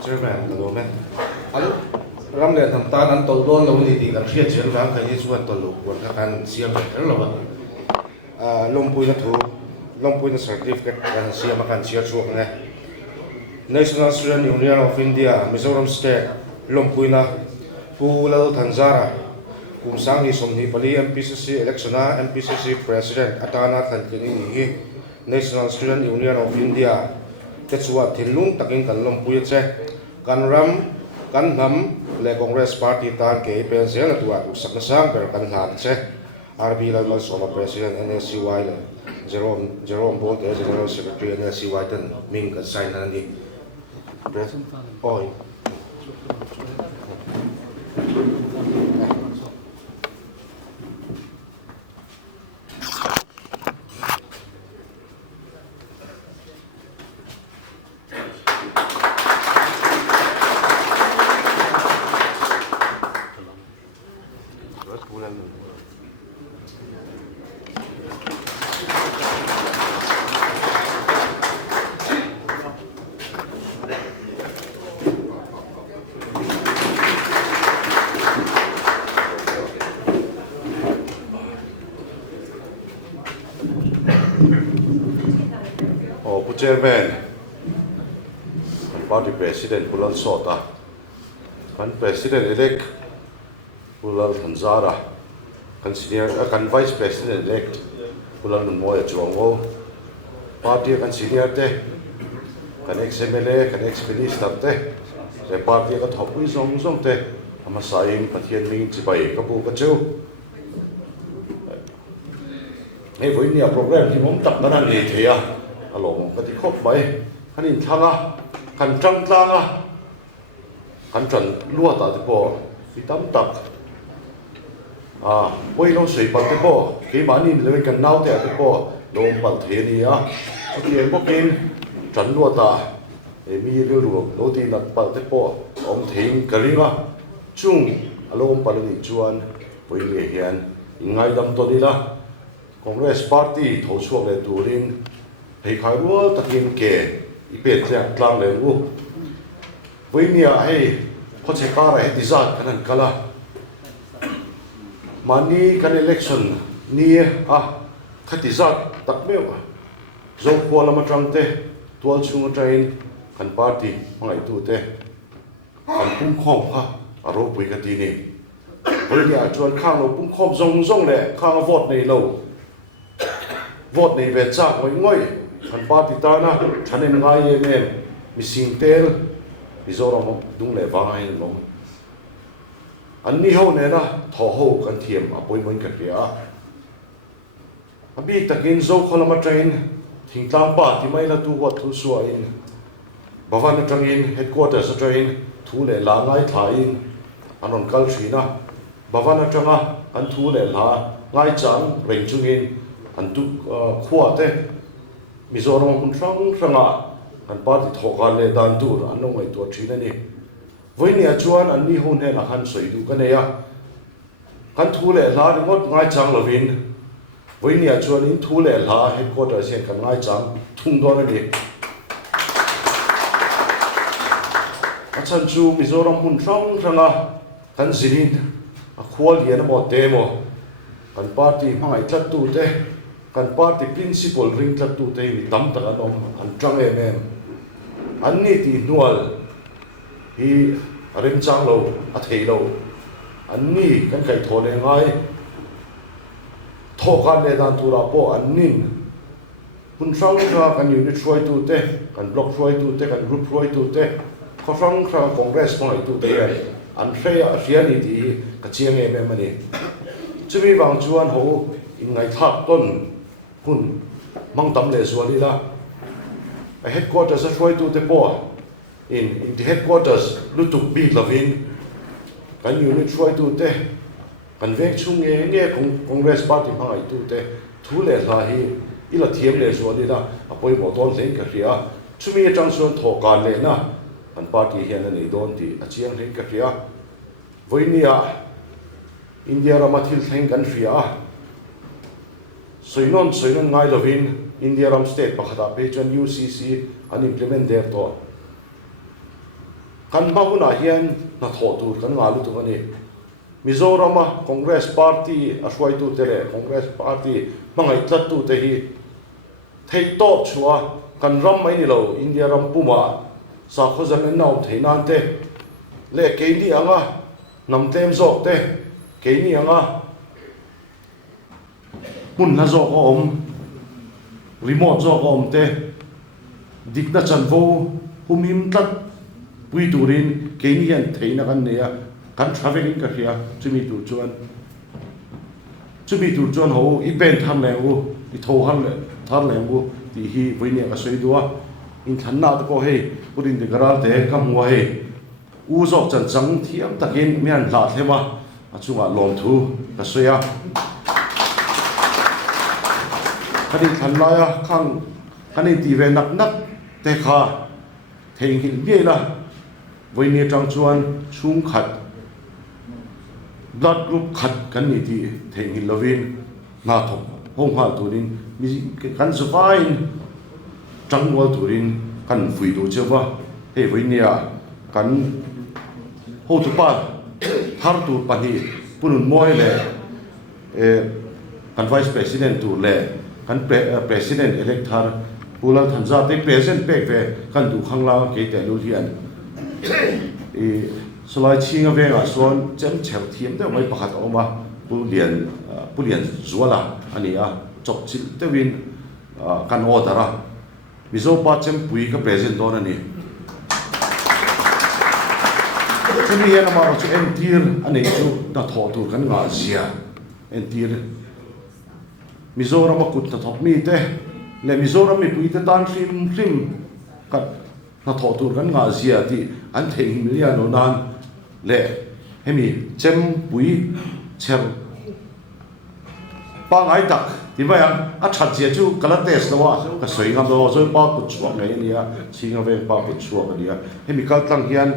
Chairman, hello man. Ramle tham ta nan tol don lo ni ti kan khia chen wang khai chuan tol lo wan ka kan siam ber lo ba lompui na thu lompui na certificate kan siam kan sia chuak ne National Student Union of India Mizoram State lompui na pulal thanzara kum sangi somni pali MPCC election na MPCC president atana thankin hi National Student Union of India Kechua Thilung taking kan lompui che kan ram kan nam le Congress Party tan ke pension la tua sak sang per kan han che RB la lo so president NSCY le Jerome Bolt as general secretary NSCY tan ming ka sign na ni president oi Chairman, Party President Pulal Sota, kan President elect Pulal Thanzara, kan Vice President elect Pulal Moya Chuango, Party kan senior te, kan ex-MLA, kan ex-minister te, se party kan thopui zong te, ama saim pathian ming chibai kapu kachu. Hey, voi ni program ki mom tak na ni thea. Along cái khóc bay, hắn in thang à, hắn trăng trăng à, hắn trần lúa ta thì bỏ, thì tắm tập, quay lâu sấy bát thì bỏ, khi mà nhìn lên cái nao thì bỏ, lồng bát thế này à, cái em bốc in trần lúa ta, em mi lưu ruộng, lúa thì nát bát thì bỏ, ông thím cái gì mà, chung, along bát này chuan, với người hiền, ngay đâm tôi đi la, Congress Party thấu suốt về tù linh. Hãy khai búa takin kề, ibet yang tlang le u. Với nia hay, có thể cả ra hết dizat kanan kala. Mani kan election nia khát dizat tak meo. Zong kuala matrang te, tual chung train kan party mangai tu te. Kan pung khom ha, aro pui katini. Với nia chuan khang lo pung khom zong le, khang vote nei lo. Vote nei ve chak ngoi. Kan party ta na chanin ngai em missing tel Mizoram dung le wangai lo an ni ho ne na tho ho kan thiam appointment ka ria abi takin zo kholama train thingtlang pa ti mai la tu wat thu suwa in bawan atangin headquarters train thu le la ngai tha in anon kal thina bawan atanga an thu le la ngai chang reng chungin an tu khwa te Mizoram hun ranga kan party thoka le dan tur an ngai to thina ni voi ni achuan an ni hun he la han soi du ka ne ya kan thu le la ni ngot ngai chang lovin voi ni achuan in thu le la headquarters sen kan ngai chang thung do na ni achan chu Mizoram hun ranga kan zinin a khwal hian mo te mo kan party mangai tlat tu te kan party principal ring tlat tu te ni tam ta anom an tang em an ni ti nual hi ring chang lo a thei lo an ni kan kai tho le ngai tho kan le dan tu ra po an nin hun sang ra kan unit roi tu te kan block roi tu te kan group roi tu te kho sang ra congress mai tu te an rian ti ka chiang e me mani chumi wang chuan ho in ngai thak ton hun mang tam le zuali la a headquarters a foi tu te po in the headquarters lutuk bi lavin kan unit foi tu te kan vek chung nge congress party mai tu te thu le la hi ila thiam le zuali la apoi mo ton leng ka ria chumi atang chuan tho kan le na an party hian ani don ti a chiang leng ka ria voinia India ram athil thleng kan ria soinon ngai lovin India ram state pakhata pe chuan UCC an implement der to kan mauna hian na tho tur kan nga lu tu ani Mizoram Congress Party a hruai tu tere Congress Party mangai tlat tu te hi thei top chua kan ram mai ni lo India ram puma sa khozan en naum theinan te le ke ni anga namtem zok te ke ni anga mun na zok om remote zok om te dikna chan vo humim tlat pui turin ke ni an theina kan neya kan traveling ka hia chumi tur chuan ho i pen tham le u i tho han le thar le u ti hi voinia ka soi duwa in thanna ta ko he purin de garal te kam wa he u zok chan chang thiam takin mian la thema achunga lom thu ka soya khani thanla ya khang khani ti ve nak te kha theng hil bia la voinia tang chuan chung khat blood group khat kan ni ti theng lovin na thok hong ha turin mi kan zufain tangwal turin kan fui do chewa he voinia kan ho tu pa har tu pani punun moi le kan vice president tu le kan president elect har pula thanza te present pek ve kan du khangla ke te lu hian Solai chinga venga son chem chel thiam te mai pakhat oma pulian zuala ania chok chil te win kan odara mizo pa chem pui ka present don ani chumi yana ma chu entir ani chu ta tho tu kan nga zia entir mizoram kut ta thok mi te le mizoram mi pui te tan hrim ka na tho tu kan nga zia ti an theng himlia no nan le hemi chem pui cher pa ngai tak ti ba yang a that je chu kala test lo wa ka soi ngam lo zo pa ku chuak ngai nia singa ve pa ku chuak nia hemi kal tlang hian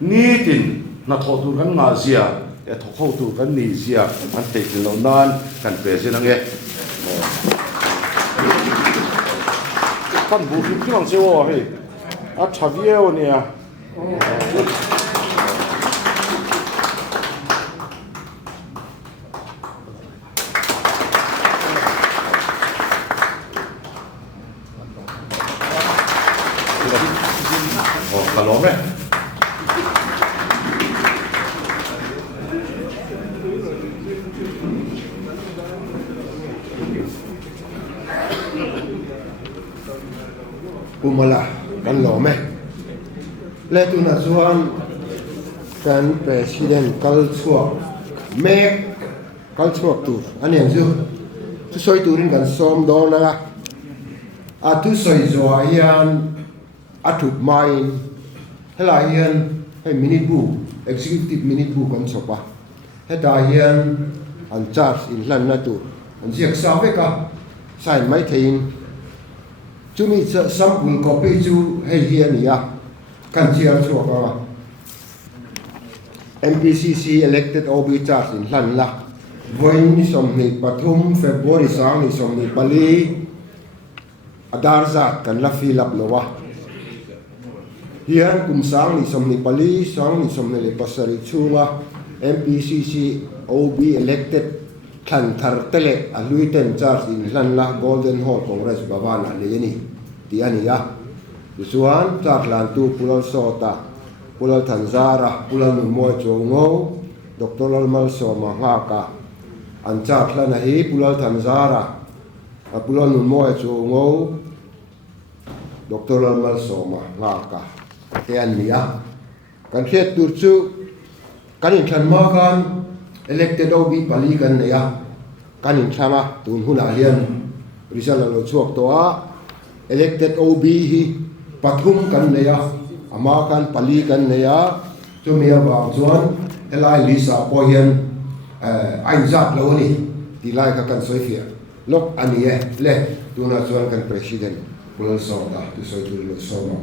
ni tin na tho tu kan nga zia e tho kho tu kan ni zia an te lo nan kan president nge kan bu ki mang se wo he a thavie o nia Kalau me, pumala kan lo me le tu na zuan kan president kal chuak me kal chuak tu ani ang zu tu soi turin kan som do na a tu soi zo hian a thup main hela hian hei minute bu executive minute bu kan sopa heta hian an charge in Hlanna tu an ziak sa ve ka sai mai thein chumi sample copy chu hei hian ya kan chiar chuak a MPCC elected OB charge in Hlanna voin ni som ni pathum February sang ni som ni pali adar zat kan la fill up lo wa hian kum sang ni som ni pali sang ni som ni le pasari chunga MPCC OB elected Thlan Tharte le a luiten charge in Hlanna Golden Hall Congress Bhavan ani ni ti ani ya chuan Thlan tu pulal sota pulal thanzara pulal mo chongo Dr. Almal Soma Ngaka an charge lana hi pulal thanzara a pulal mo chongo Dr. Almal Soma Ngaka te an nia kan khet tur chu kan in than ma kan elected OB pali kan ne ya kan in thanga tun huna hian result lo chuak to a elected OB hi pathum kan ne ya ama kan pali kan ne ya chumia bang chuan elai lisa po hian ain zat lo ni ti lai ka kan soi fia lok ani e le tuna chuan kan president pulal so da tu soi tu lo so ma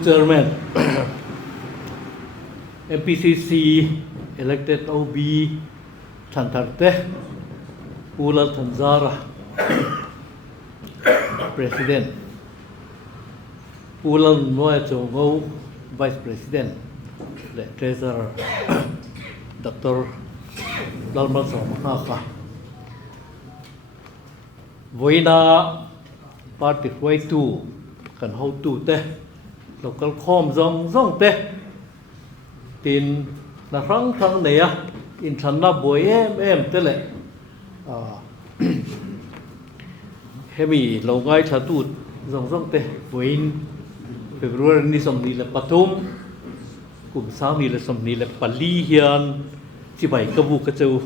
Chairman, MPCC elected OB Tharte, Thlan Tanzara, President, Thlan Noajongo, Vice President, the Treasurer, Dr. Dalmal Somaka, Voina Party Way 2, can hold 2 te. Local com zong te tin na thang này á in thằng na boy em te le hemi lo ngai tha tu zong te boin February ni som ni le patum kum sang ni le som ni le pali hian chi bai ka bu ka chu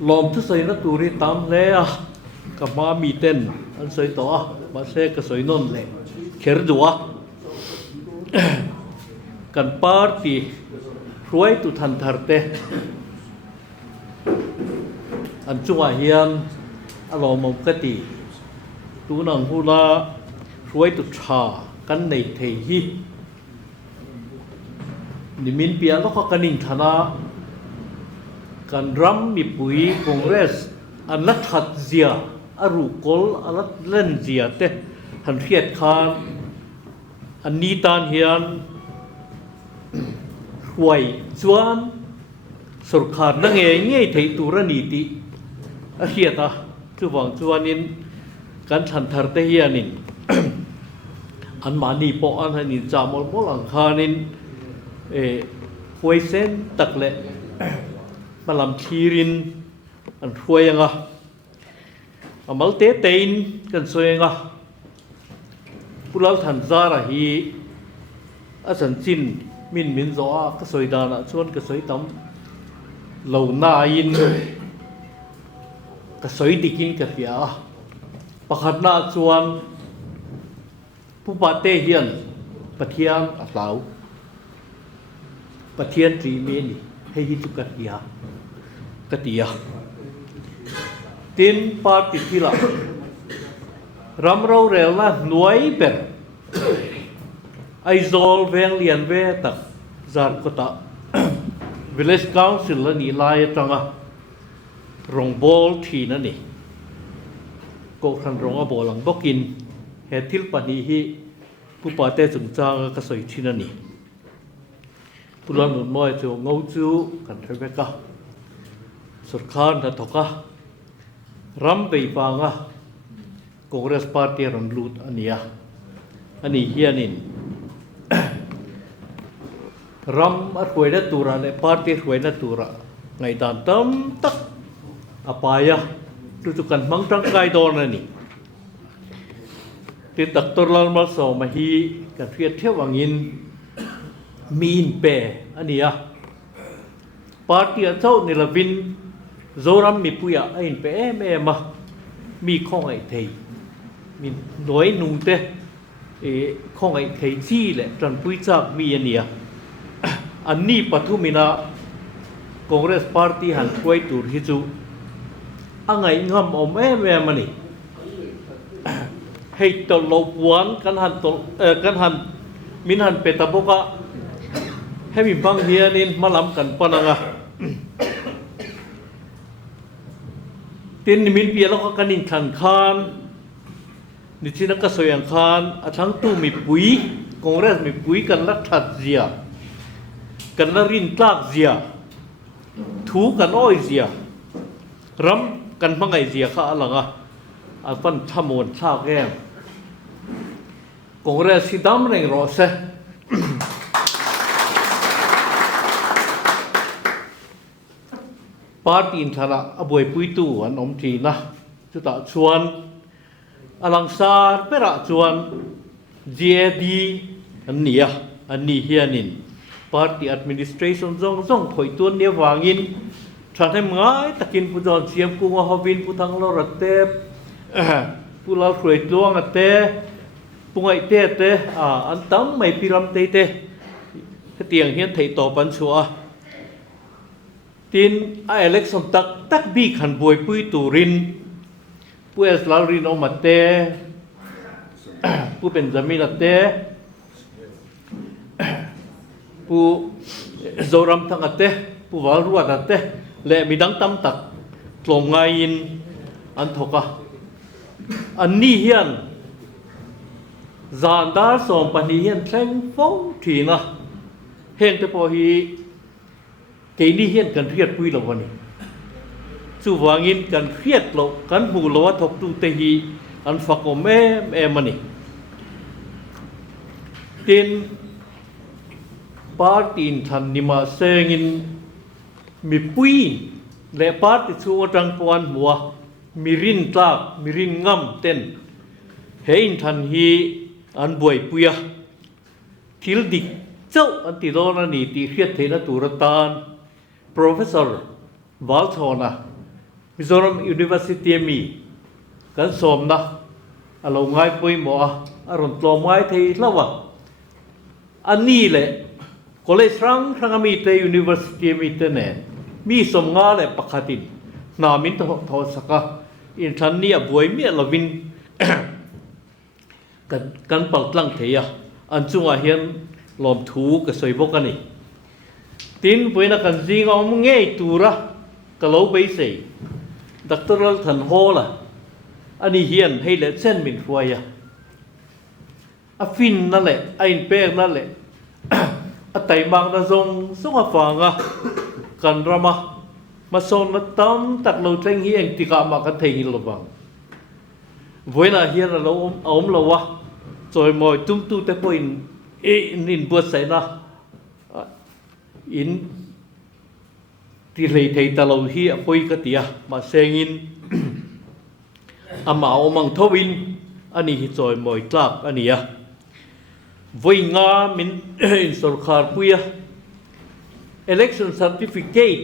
lom thu sai na tu ri tam le a ka ma mi ten an sai to a ba se ka soi non le kher duwa kan party ruai tu than Tharte an chunga hian alom ka ti tu nang hula ruai tu tha kan nei thei hi nimin pia lo ka kaning thana kan ram mi pui congress an la that zia aru kol alat len zia te han riat khan an ni tan hian huai chuan sarkar na nge thei tur ani ti a hiata chuwang chuanin kan than Tharte hianin an mani po an hanin chamol mol ang khanin huai sen takle malam thirin an huayanga amal te tein kan soenga pulal than zara hi asan chin min zo a ka soidana chuan ka soi tam lo na in ka soi dikin ka pia pakhat na chuan pupa te hian pathian a hlau pathian tri me ni hei hi chu ka tia tin party thila ramro rel na nuai ber aizol veng lian ve tak zar kota village council la ni lai tanga rong bol thi na ni ko khan ronga bolang bokin he thil pani hi pupa te chung chang ka soi thina ni pulan noi chu ngau chu kan thebeka sarkar na thoka ram bei panga congress party ran lut ania ani hianin ram at huaina tura le party huaina tura ngai dan tam tak apaya tu kan mang tang kai don ani ti Dr. Lalmal so ma hi kan fiat thewangin min pe ania party a chau ni lavin zoram mi puya ain pe ma mi khong ai thei min noi nung te khong ai thei chi le tran pui chak mi ania anni pathumina congress party han khoi tur hi chu angai ngam om mani hei to lo wan kan han min han petaboka hemi bang hianin malam kan pananga tin min pia lo ka kanin than khan ni china ka soyang khan athang tu mi pui congress mi pui kan la that zia kan la rin tlak zia thu kan oi zia ram kan mangai zia kha alanga apan thamon thak em congress si dam reng ro se ปาร์ตี้อินทระอบวยปุยตูอันอมทีนะจุดชวนอลังซาร์เประชวน JD อันนี้เฮียนินปาร์ตี้แอดมินิสเทรชันจงถอยตัวเนี่ยวางินฉันให้ง่ายตะกินผู้จอนเสียมกูว่าฮอบินผู้ทั้งเราระเตบผู้เราคุยตัวงเตปุงไอเตอันตั้มไม่พิรำเตเตียงเฮียนไทยต่อปัญชัวตินไอเล็กสมตักบีขันบวยปุยตูรินผู้เอสลารินอมาเตผู้เป็นจามินเตผู้โจรัมทั้งเตผู้วารุวัดเตและมีดังตั้มตักตรงไงยินอันทกะอันนี้เฮียนจานดาร์สองปันนี้เฮียนแทงฟงทีนะเฮงแต่พอฮีเกนี่เฮียนกันเรียดปุยเราวันนี้สู่วางินกันเรียดเรากันหูเราว่าทบตูเตฮีอันฝักอมมันนี่ตินปาร์ตินทันนิมาเซงินมีปุยและปาร์ติชัวจังปวนหัวมีรินตากมีรินง่ำเต้นเฮอินทันฮีอันบวยปุยทิลดิกเจ้าอันติโดนานีตีเรียดเทนตุรตาน Professor วาลทอนะมิโซรัมยูนิเวอร์ซิตี้มีกันสมนะอารมณ์ง่ายปุยหมออารมณ์ตลอมง่ายเทละวะอันนี้แหละก็เลยครั้งมีเตยูนิเวอร์ซิตี้มีเตเนี่ยมีสมงาเลยปักขัดินนามินทอสกะอินทันเนี่ยบวยเมียลวินกันปักตั้งเทียอันจุงอาเฮียนลอมถูกกับสวยบกันนี่ตินบวยนักกันจิงเอามึงเงยตูระกะโลไปเสยดักตรทันโฮล่ะอันนี้เฮียนให้เล็ดเส้นมินฟวยอะฟินนั่นแหละไอ้เป้นั่นแหละอะไตมังนะทรงสงฟังกันรามาโซนมาตั้มตักเราเทงเฮียงติกามากันเทงเราบังบวยน่ะเฮียนเราเอาเราวะจอยมอยตุ้มตู้แต่พออินบัวใส่นะอินที่เลยไทยตะเราเฮียพอยกติยามาเซงินอามาเอามังทวินอันนี้จอยมอยตากอันนี้วิ่งงามินอินสุรคาร์ปุย election certificate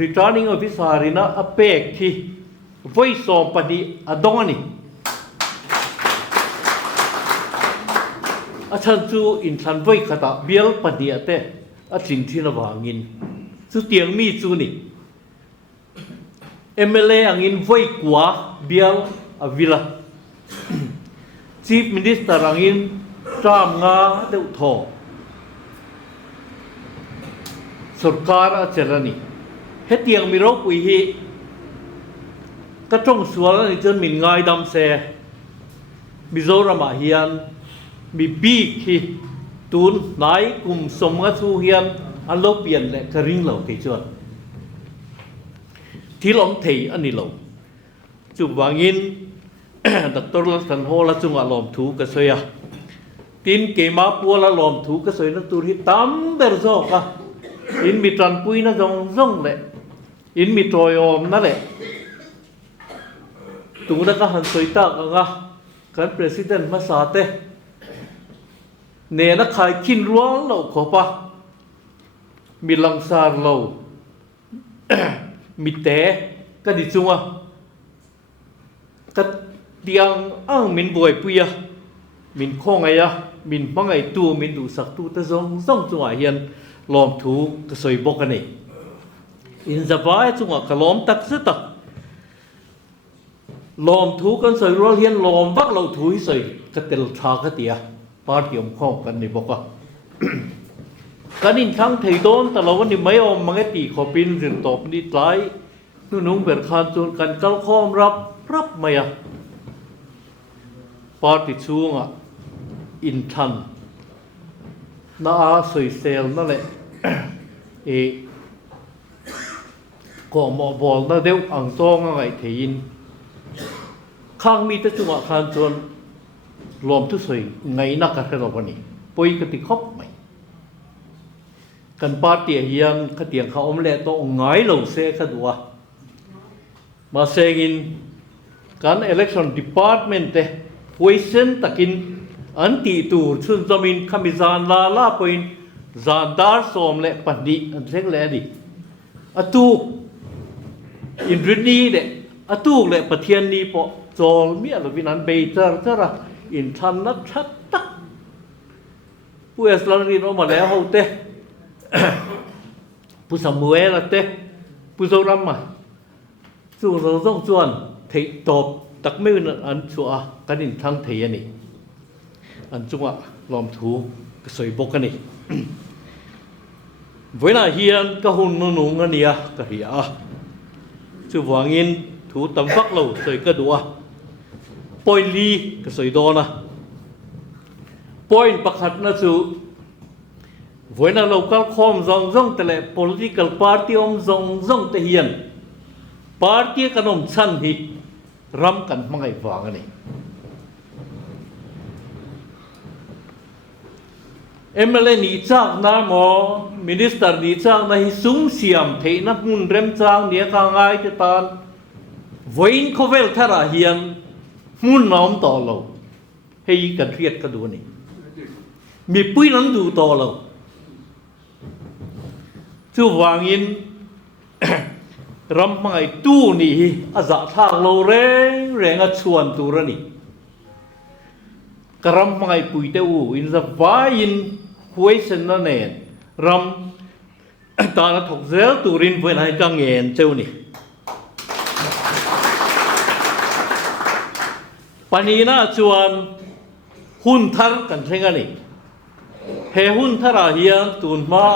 returning officer นะอเปกที่วิ่งสอบปฏิอดองนี่อาจารย์จูอินทันวิ่งขตาเบียลปฏิเตอาจินที่นวางินสุเตียงมีจูนี่ MLA อังินวิ่งกว่าเบียลอวิลา Chief Minister อังินจามงาเดือดทอสุรการอาจารย์นี่เฮตียงมีรบวิฮีก็ต้องสวนนี่จนมีง่ายดำเสมิโซรามาเฮียนมีบีกีตูนไหนกลุ่มสมกัสูเฮียนอันลบเปลี่ยนและกระริ่งเหล่าที่จวนที่หลงเทอันนี้เหล่าจุบวางิน ดักตรสันโฮละจุงอารมณ์ถูกกระเซียตินเกมาปัวละลมถูกกระเซียนัตุริตั้มเบอร์โซกะอินมีตรันปุยนะจงเลยอินมีตรอยอมนั่นแหละตุงนักหันสวยตากะกันประธานมาสาเตเนนักขายขินร้องเราขอปะมีลังซาร์เรา มีเตะก็ดิจุงอ่ะก็เดียงมินบวยปุยมินข้องไงมินมังไอตัวมินดูสักตัวแต่จงจุงอ่ะเฮียนลอมถูกก็สวยบอกกันนี่อินสบายจุงอ่ะก็ลอมตักซะตักลอมถูกกันสวยรัวเฮียนลอมวักเราถูกสวยก็เตลชากเตียปาร์ตี้อมข้องกันนี่บอกว่า กันอินทั้งไทยโดนแต่เราวันนี้ไม่อมมังตีขอปินถึงตบนิดไลนุ่งเบิดคานจนกันกัลคอมรับไหมปาร์ตี้ช่วงอินทันน่าสวยเซลนั่นแหละก็หมอบอลน่าเดี๋ยวอ่างซองอะไรเทียนข้างมีแต่จังหวะคานจนรวมทุกส่วนไงนักการเราวันนี้ปุยกติคบไหม กันปาร์ตี้เฮียนขเตียงเขาอมเล่โตง่ายเหล่าเสขดัวมาเซกินการ election department เตป่วยเส้นตะกินอันตีตูชุนจมินขมิจานลาลาปอยน์จานดาร์สอมเล่ปันดีอันเร่งเล่ดิอตูอินรินีเดอตูเล่ปะเทียนนี้ปอจอลเมียลวินันเบเตอร์เจระอินทันนับชัดตักผู้เอสลังรีนออกมาแล้วเขาเตผู้สมุเอลเตผู้โซรัมมาสู้เราต้องจวนเทตบตักไม่เป็นอันชัวกันอินทั้งเทียนี่อันจังหวะลอมถูกสวยบกกันนี่เวลาเฮียนก็หุ่นนุ่งกันเนี่ยก็เฮียจู่วางอินถูตำฟักเราสวยก็ดัวปอยลีก็สวยโดนะปอยประคัดนะจู่เวลาเราก็คอมซองแต่ละ political party อมซองแต่เฮียน party กันอมชั้นฮีรำกันมังไงวางกันนี่MLA นี่จากน้าหมอ Minister นี่จากน้าฮิสุ่มเสียมเทนักมุนเริ่มจางเนี่ยข้างไงจะตานวันเขาเวลท่าระเฮียนมุนน้อมต่อเราให้กันเรียดกันดูนี่มีปุ้ยนั้นดูต่อเราจู่วางอิน รำไม่ตู้นี่อาจจะทางเราแรงชวนตัวนี่กรำไม่ปุยเต้าอินจะวายินหวยเส้นนั่นเองรำตาถกเซลตูรินเวลาจังเงินเจ้านี่ปนีน่าชวนหุ่นทัรกันใช่ไหมนี่เฮหุ่นทาราเฮียตูนมา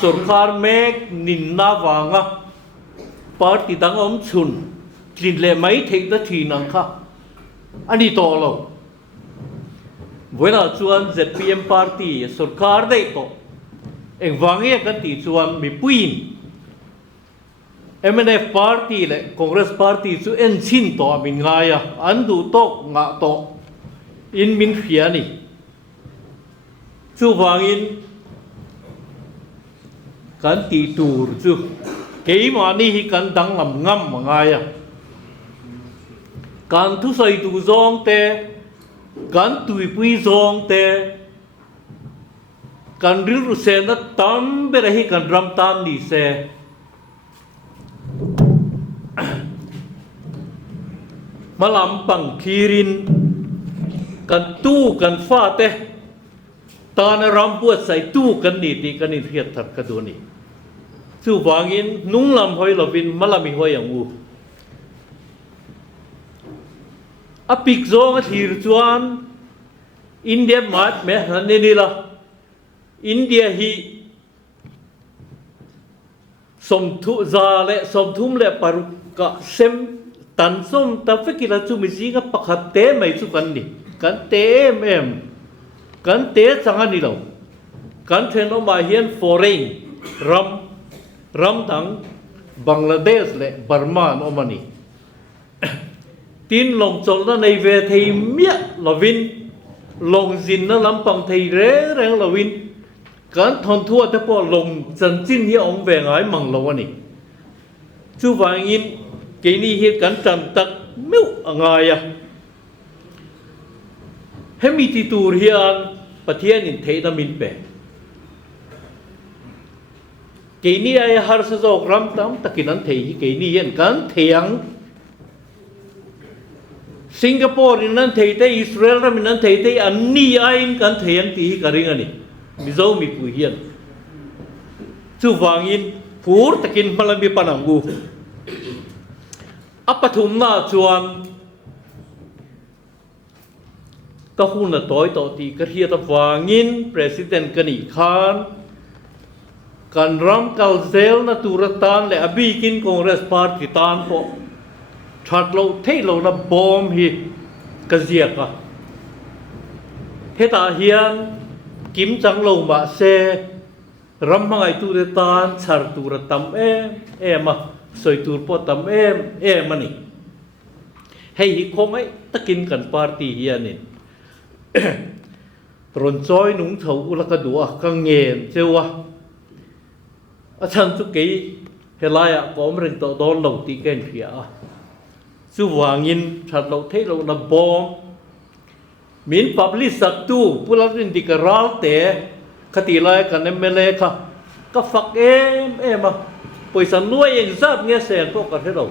สุรคาร์เมกนินนาวางะปาร์ตี้ตั้งอมชุนกลิ่นเล่ไม่เทกตะทีนังค่ะอันนี้ต่อเราเวลาชวน ZPM party สุรคาร์ได้ต่อเองวางเงี้ยกันตีชวนมีปุ้ย MNF party เลย Congress party ชวนเอ็นชินต่อมินไงอ่ะอันดูโตงะต่ออินมินเฟียนี่ชูวางอินกันตีตูร์จูเกี่ยมานี่ฮิกันดังลำงำมังไงอ่ะกันทุสัยตูจงเตกันตุยปุยจงเตกันริรุเซนัตตัมเบรหิกันรำตามดีเซมาลำปังคีรินกันตู้กันฟ้าเตตอนรำปวดใส่ตู้กันนี่ตีกันนี่เทียดถัดกันดูนี่จู่วางอินนุ่งลำหอยลวินมาลำมีหอยอย่างงูอภิกโซงทีรจวนอินเดียมาดแม่ฮันนี่ละอินเดียฮีสมทุจาเลสมทุมเลปารุกะเซมตันสมตาเฟกิลาจูมิจิงะปะขัดเตไม่สุกันนี่กันเตมกันเตจังอันนี่เรากันเทนอมาเฮียนฟอร์เรนรำทั้งบังกลาเทศและบาร์มาอมานี่ตีนลงจอลนั่นในเวทีเมียลวินลงจินนั่นลำปังไทยแรงลวินการทนทั่วแต่พอลงจันจินเฮียองแหวงไอ้มังลวันนี้จู่วางอินเกนี่เฮียกันจันตักมิวอะไรอ่ะเฮมิติตูเฮียนปะเทียนินเทตามินเปเกนี่ไอ้ฮาร์สโซกรัมตั้มตะกินันเทฮีเกนี่เฮียนกันเทียงสิงคโปร์นั่นเทย์อิสราเอลนั่นเทย์อันนี้ไอ้กันเทียงตีกันเรื่องนี้มิโซมีผู้เฮียนจู่วางอินพูดตะกินมาลมีปนังกูอัปทุมนาชวนก็หุ่นละต่อยต่อตีกระเทียตะวางอินประธานกันอีกครั้งการรำกัลเซลนัตุรตานและอบีกินคองเรสพาร์ติตานพอชัดเราเทเราละบอมฮีกระเจียกะเฮตาเฮียนกิมจังลงมาเซรำมังไอตูเรตานชาร์ตูรตัมมาสวยตูรปอตัมมันนี่ให้ฮิคงไอตะกินกันปาร์ตี้เฮียนินรอนจอยนุ่งเถาอุลกระดัวกังเงินเจ้าวะ อาจารย์ทุกกี้เฮลายก็อมเริงต่อดอนเราตีเกนเพียจู่วางินชัดเราเทเรานับบอมมินพับลิสักตูพูดถึงดิกรัลเตะคติลายกันเอเมเลค่ะก็ฝักมาป่วยสันนวยเองซับเงี้ยเสียนพวกกันให้เรา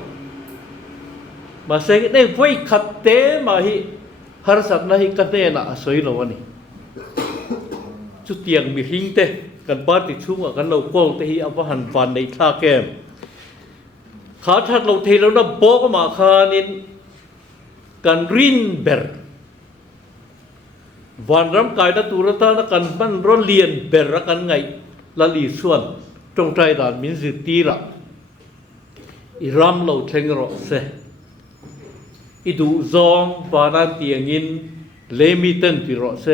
มาเสกได้ไว้ขัดเตะมาฮิฮาร์สักนะฮิกันเตน่ะสวยเราวันนี้จุดเตียงมีหิงเตะกันปาติชุ่มกันเราโกงเตะฮิอัปหันฟันในท่าแก้มขาทัดเราเทเรานับโบกมาคานินกันรินเบอร์วันรำกายนัตุรตานักันมันร้อนเลียนเบอร์กันไงละลีส่วนตรงใจด่านมินสิตีระอิรามเราเชงรอเซอิดูซองฟานันตียงินเลมิเตนติรอเซ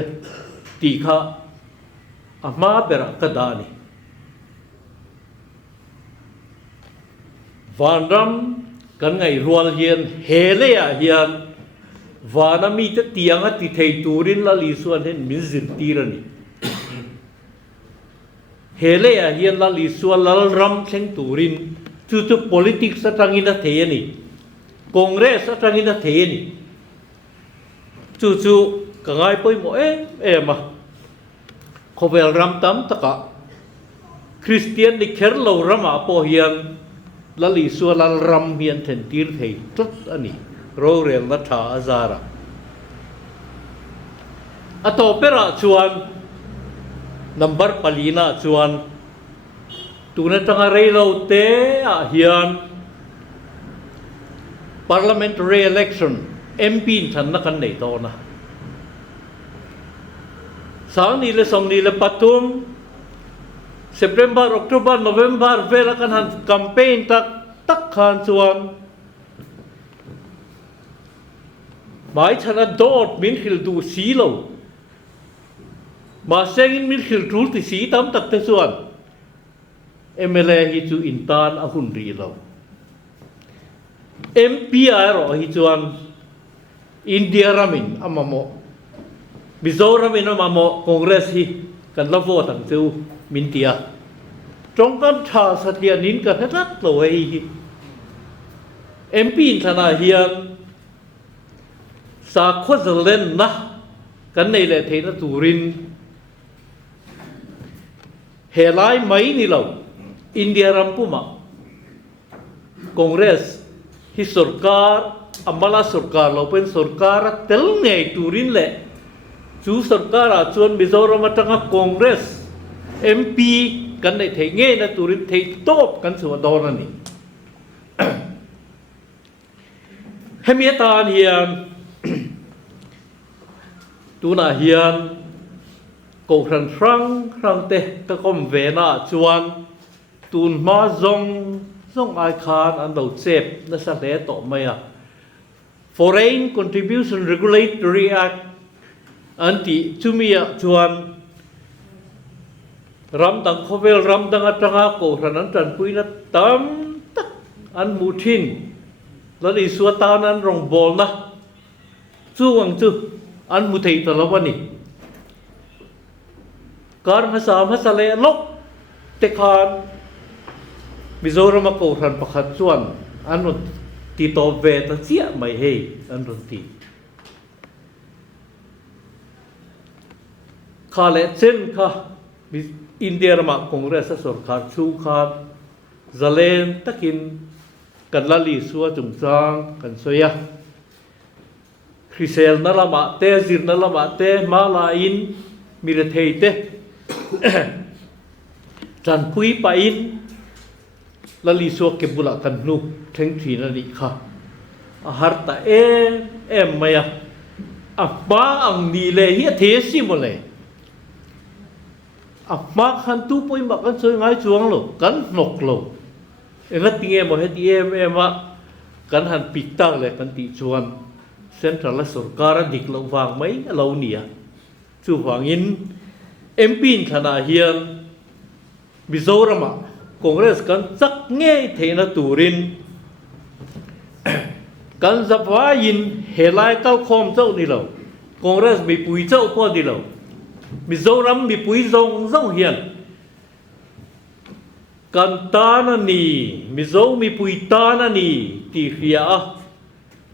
ตีข้าอามาเบระกดานีวันรำกันไงรัวเฮียนเฮเลียเฮียนวานามีแต่เตียงติเทตูรินละลีส่วนเห็นมินสิตีระนี่เฮเลียเฮียนละลีส่วนละรำเชงตูรินจู่ๆ politik สัตว์งินเทียนี่คองเกรสสัตว์งินเทียนี่จู่ๆก็ง่ายไปหมดมาเขาเวลรำตั้มตะกะคริสเตียนนี่เคร์เรารำมาพอเฮียนละลีส่วนละรำเฮียนเทนตีร์เททุกอันนี้โรเรียนละท่าอาซาระอัตโตเประชวนนัมเบอร์ปาลีน่าชวนตูนัตั้งอะไรเราเตะเฮียน parliamentary election MP ฉันนักกันไหนโตนะสองนี้เลยสองนี้เลยปฐุม September October November เวลากันหันแคมเปญตักขันชวนหมายฉันโดดมินฮิลดูสีเรามาเซงินมินฮิลดูที่สีตามตักเตส่วนMLA ฮิจูอินตานอาหุนรีเรา MP อารอฮิจวนอินเดียรามินอามาโมมิโซรามินอามาโมคองเกรสฮิกันลาโวตังเซวมินเตียจงกันท่าสัตยานินกันให้รักตัวเอง MP ธนาเฮียนสาขวดเล่นนะกันในเลเทนตูรินเฮลัยไม่นี่เราอินเดียรัมปุมาคองเกรสฮิสุรการอัมบาลาสุรการเราเป็นสุรการเตลเนยตูรินเล่จูสุรการชวนมิโซรามาตั้งคองเกรส MP กันในเทงเงนะตูรินเทโตบกันสวดอนนี่เฮมีตาเฮียนตูน่าเฮียนกูครันฟรังเตะก็คมเวน่าชวนตูนมาซงไอคานอันเราเจ็บนั่นแสดงต่อมา Foreign Contribution Regulatory Act อันที่จุมีชวนรำดังเขาเวลรำดังอัตราโกรันนั้นจันปุยนัดตั้มตักอันมูทินแล้วอีสัวตานั้นรองบอลนะจู่วังจู่อันมุทัยตลอดวันนี้การภาษาเลลกเตคานมิโซรามาโกรันประคัตส่วนอันนู้นตีโตเวตเสียไม่ให้อันนู้นตีข้าเล่เช่นข้าอินเดียรามาคองเกรสสุรการชูขาดซาเลนตะกินกันลาลีสัวจุงจางกันสวยคริเซลนั่นละมาเตซิร์นั่นละมาเตมาลาอินมิรเทยเตจันพุยไปอินลาลีสัวเก็บบุลกันนุเทงทีนั่นนี่ค่ะอาหารตามายอ่ะบ้าอังนีเลยเฮียเทสิหมดเลยมาขันตู้ปุยมากันสวยง่ายจวงโลกันหนกโลงั้นติงมาให้ที่มากันหันปิดตาเลยกันติชวนเซ็นทรัลสุรการดิกเราวางไหมเราเนี่ยจู่วางอินMP ขณะเฮียนมิโซรามาคองเกรสกันจักเงยเทนตูรินกันจับว่ายินเฮลัยเก้าคอมเจ้านี่เราคองเกรสมีปุยเจ้าพอดีเรามิโซรัมมีปุยซงเฮียน kan ta na ni mi zo mi pui ta na ni ti khia a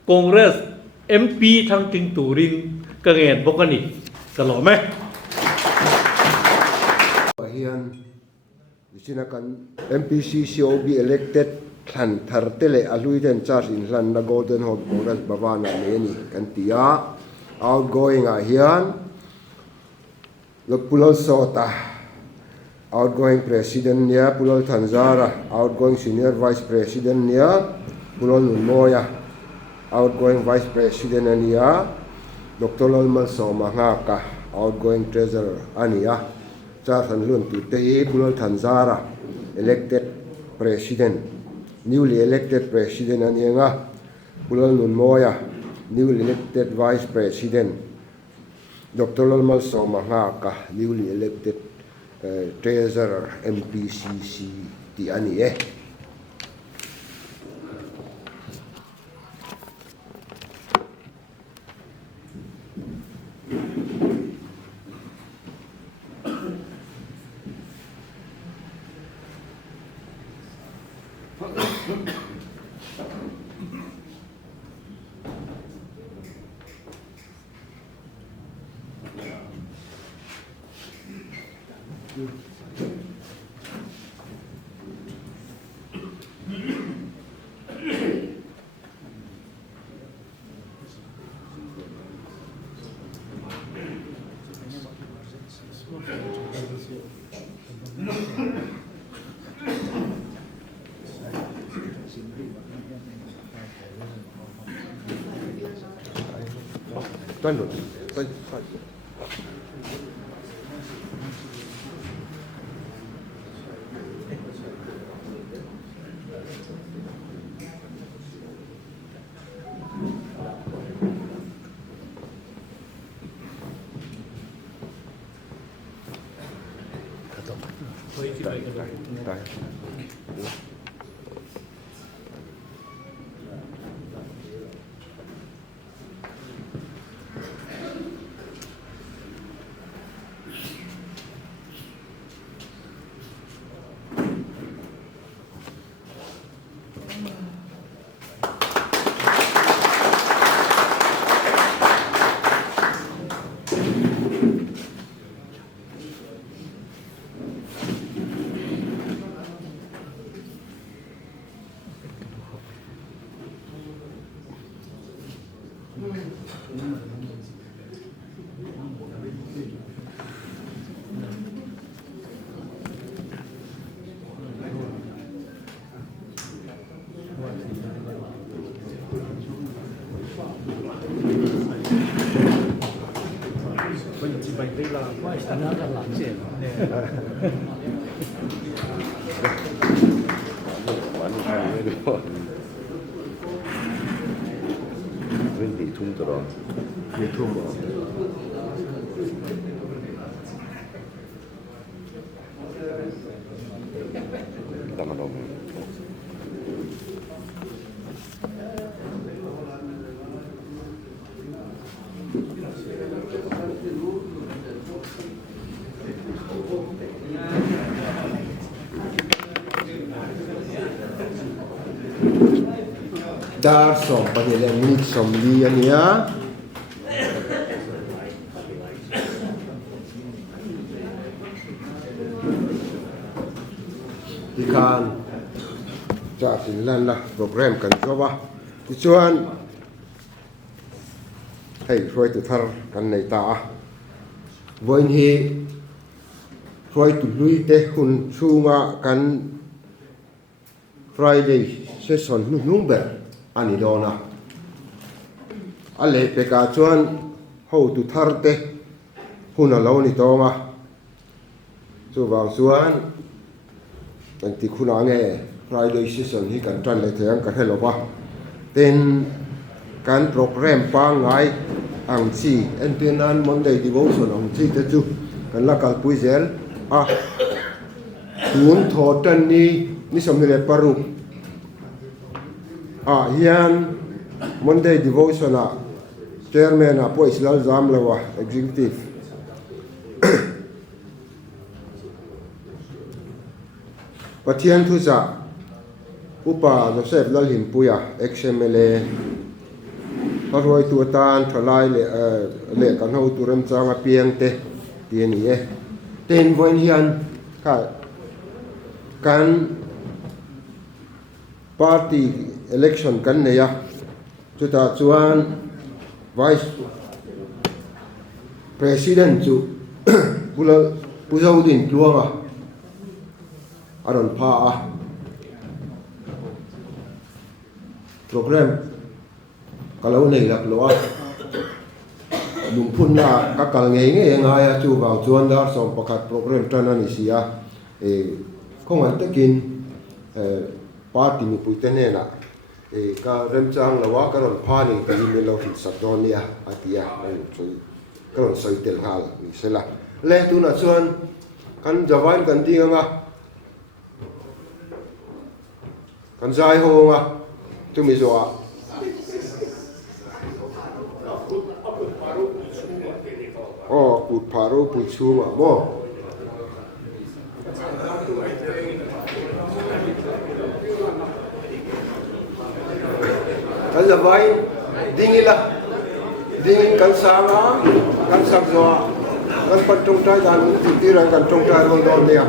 Congress MP thang ting turin ka ngen bokani ka lo me hian sinakan MPCCOB elected Thlan Tharte le alui den charge in Hlanna Golden Hope Congress Bavana ni kan tia outgoing a hian Pulol Sota outgoing president nia Pulol Thanzara outgoing senior vice president nia Pulol Nunmoya outgoing vice president ania Dr. Lolmal Somangaka outgoing treasurer ania Charles Lun Tute Pulol Thanzara elected president newly elected president ania Pulol Nunmoya newly elected vice president Dr. Lolmal Somangaka newly elected treasurer MPCC ti ani Tuan Lun, Wendy tung terus, dia tung. Tangan dong. Dar som pangilan ni som dia ni ya. Ikan tak Thlan lah program kan coba. Tujuan hey roi tu thar kan nei ta. Voin hi roi tu lui te hun chunga kan Friday session number ani dona ale peka chuan ho tu Tharte huna lo ni tonga chu wang chuan kan ti khuna nge Friday session hi kan tran le thang ka helo ba ten kan program pa ngai ang chi entenan Monday devotion ang chi te chu kan la kal puizel a tun tho tan ni som ni le paru hian Monday devotion chairman po islal zam lawa executive Pathian thu za upa Joseph lal him puya XMLA haroi tu tan thalai le kan ho turam changa piang te ti ni e ten voin hian kan party election kan ne ya chuta chuan vice president chu puzau din tluanga aron pha a program kalau nei lak lo a lung phun na ka kal nge nge nga ya chu bang chuan dar som pakhat program tan ani sia khong an takin party mi puitene na ka rem chang lawa ka ron pha ni ka ni lo hin sadonia atia chu ka ron soitel hal ni sela le tu na chuan kan jawan kan dinga kan zai ho nga tu mi zo a put paro put chuma mo kan zawai dingila ding kan sanga kan sakzo kan patung tai dan tira kan tung tai ron don dia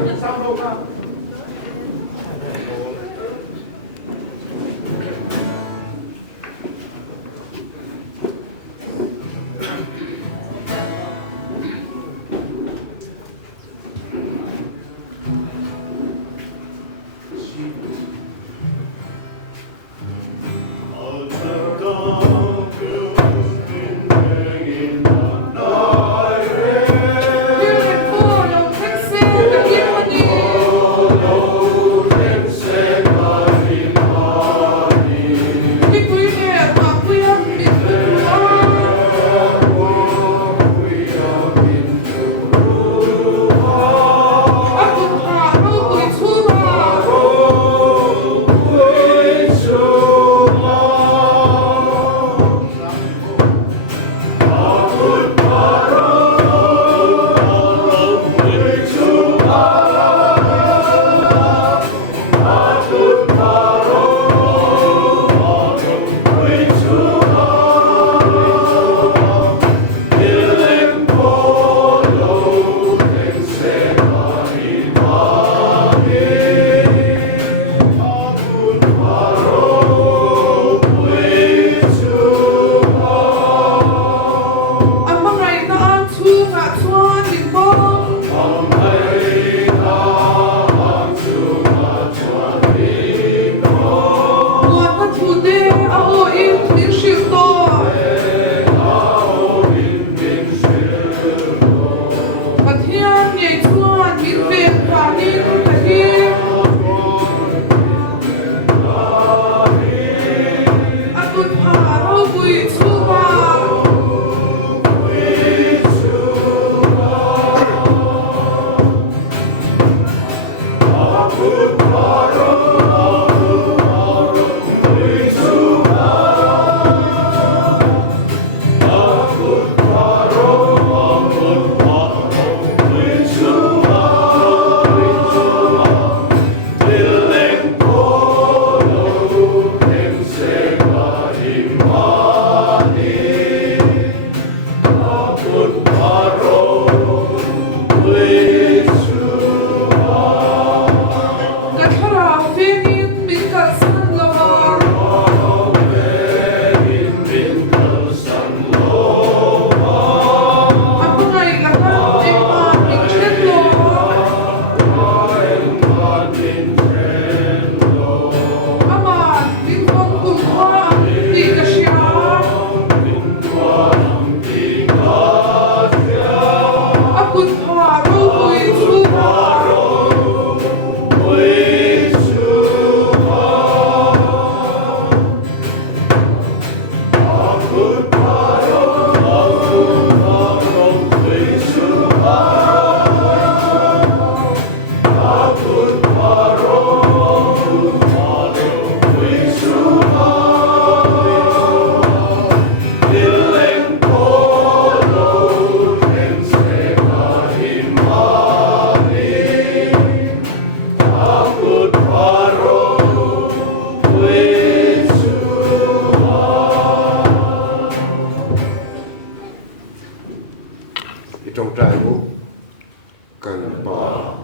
trong trai bố cần bà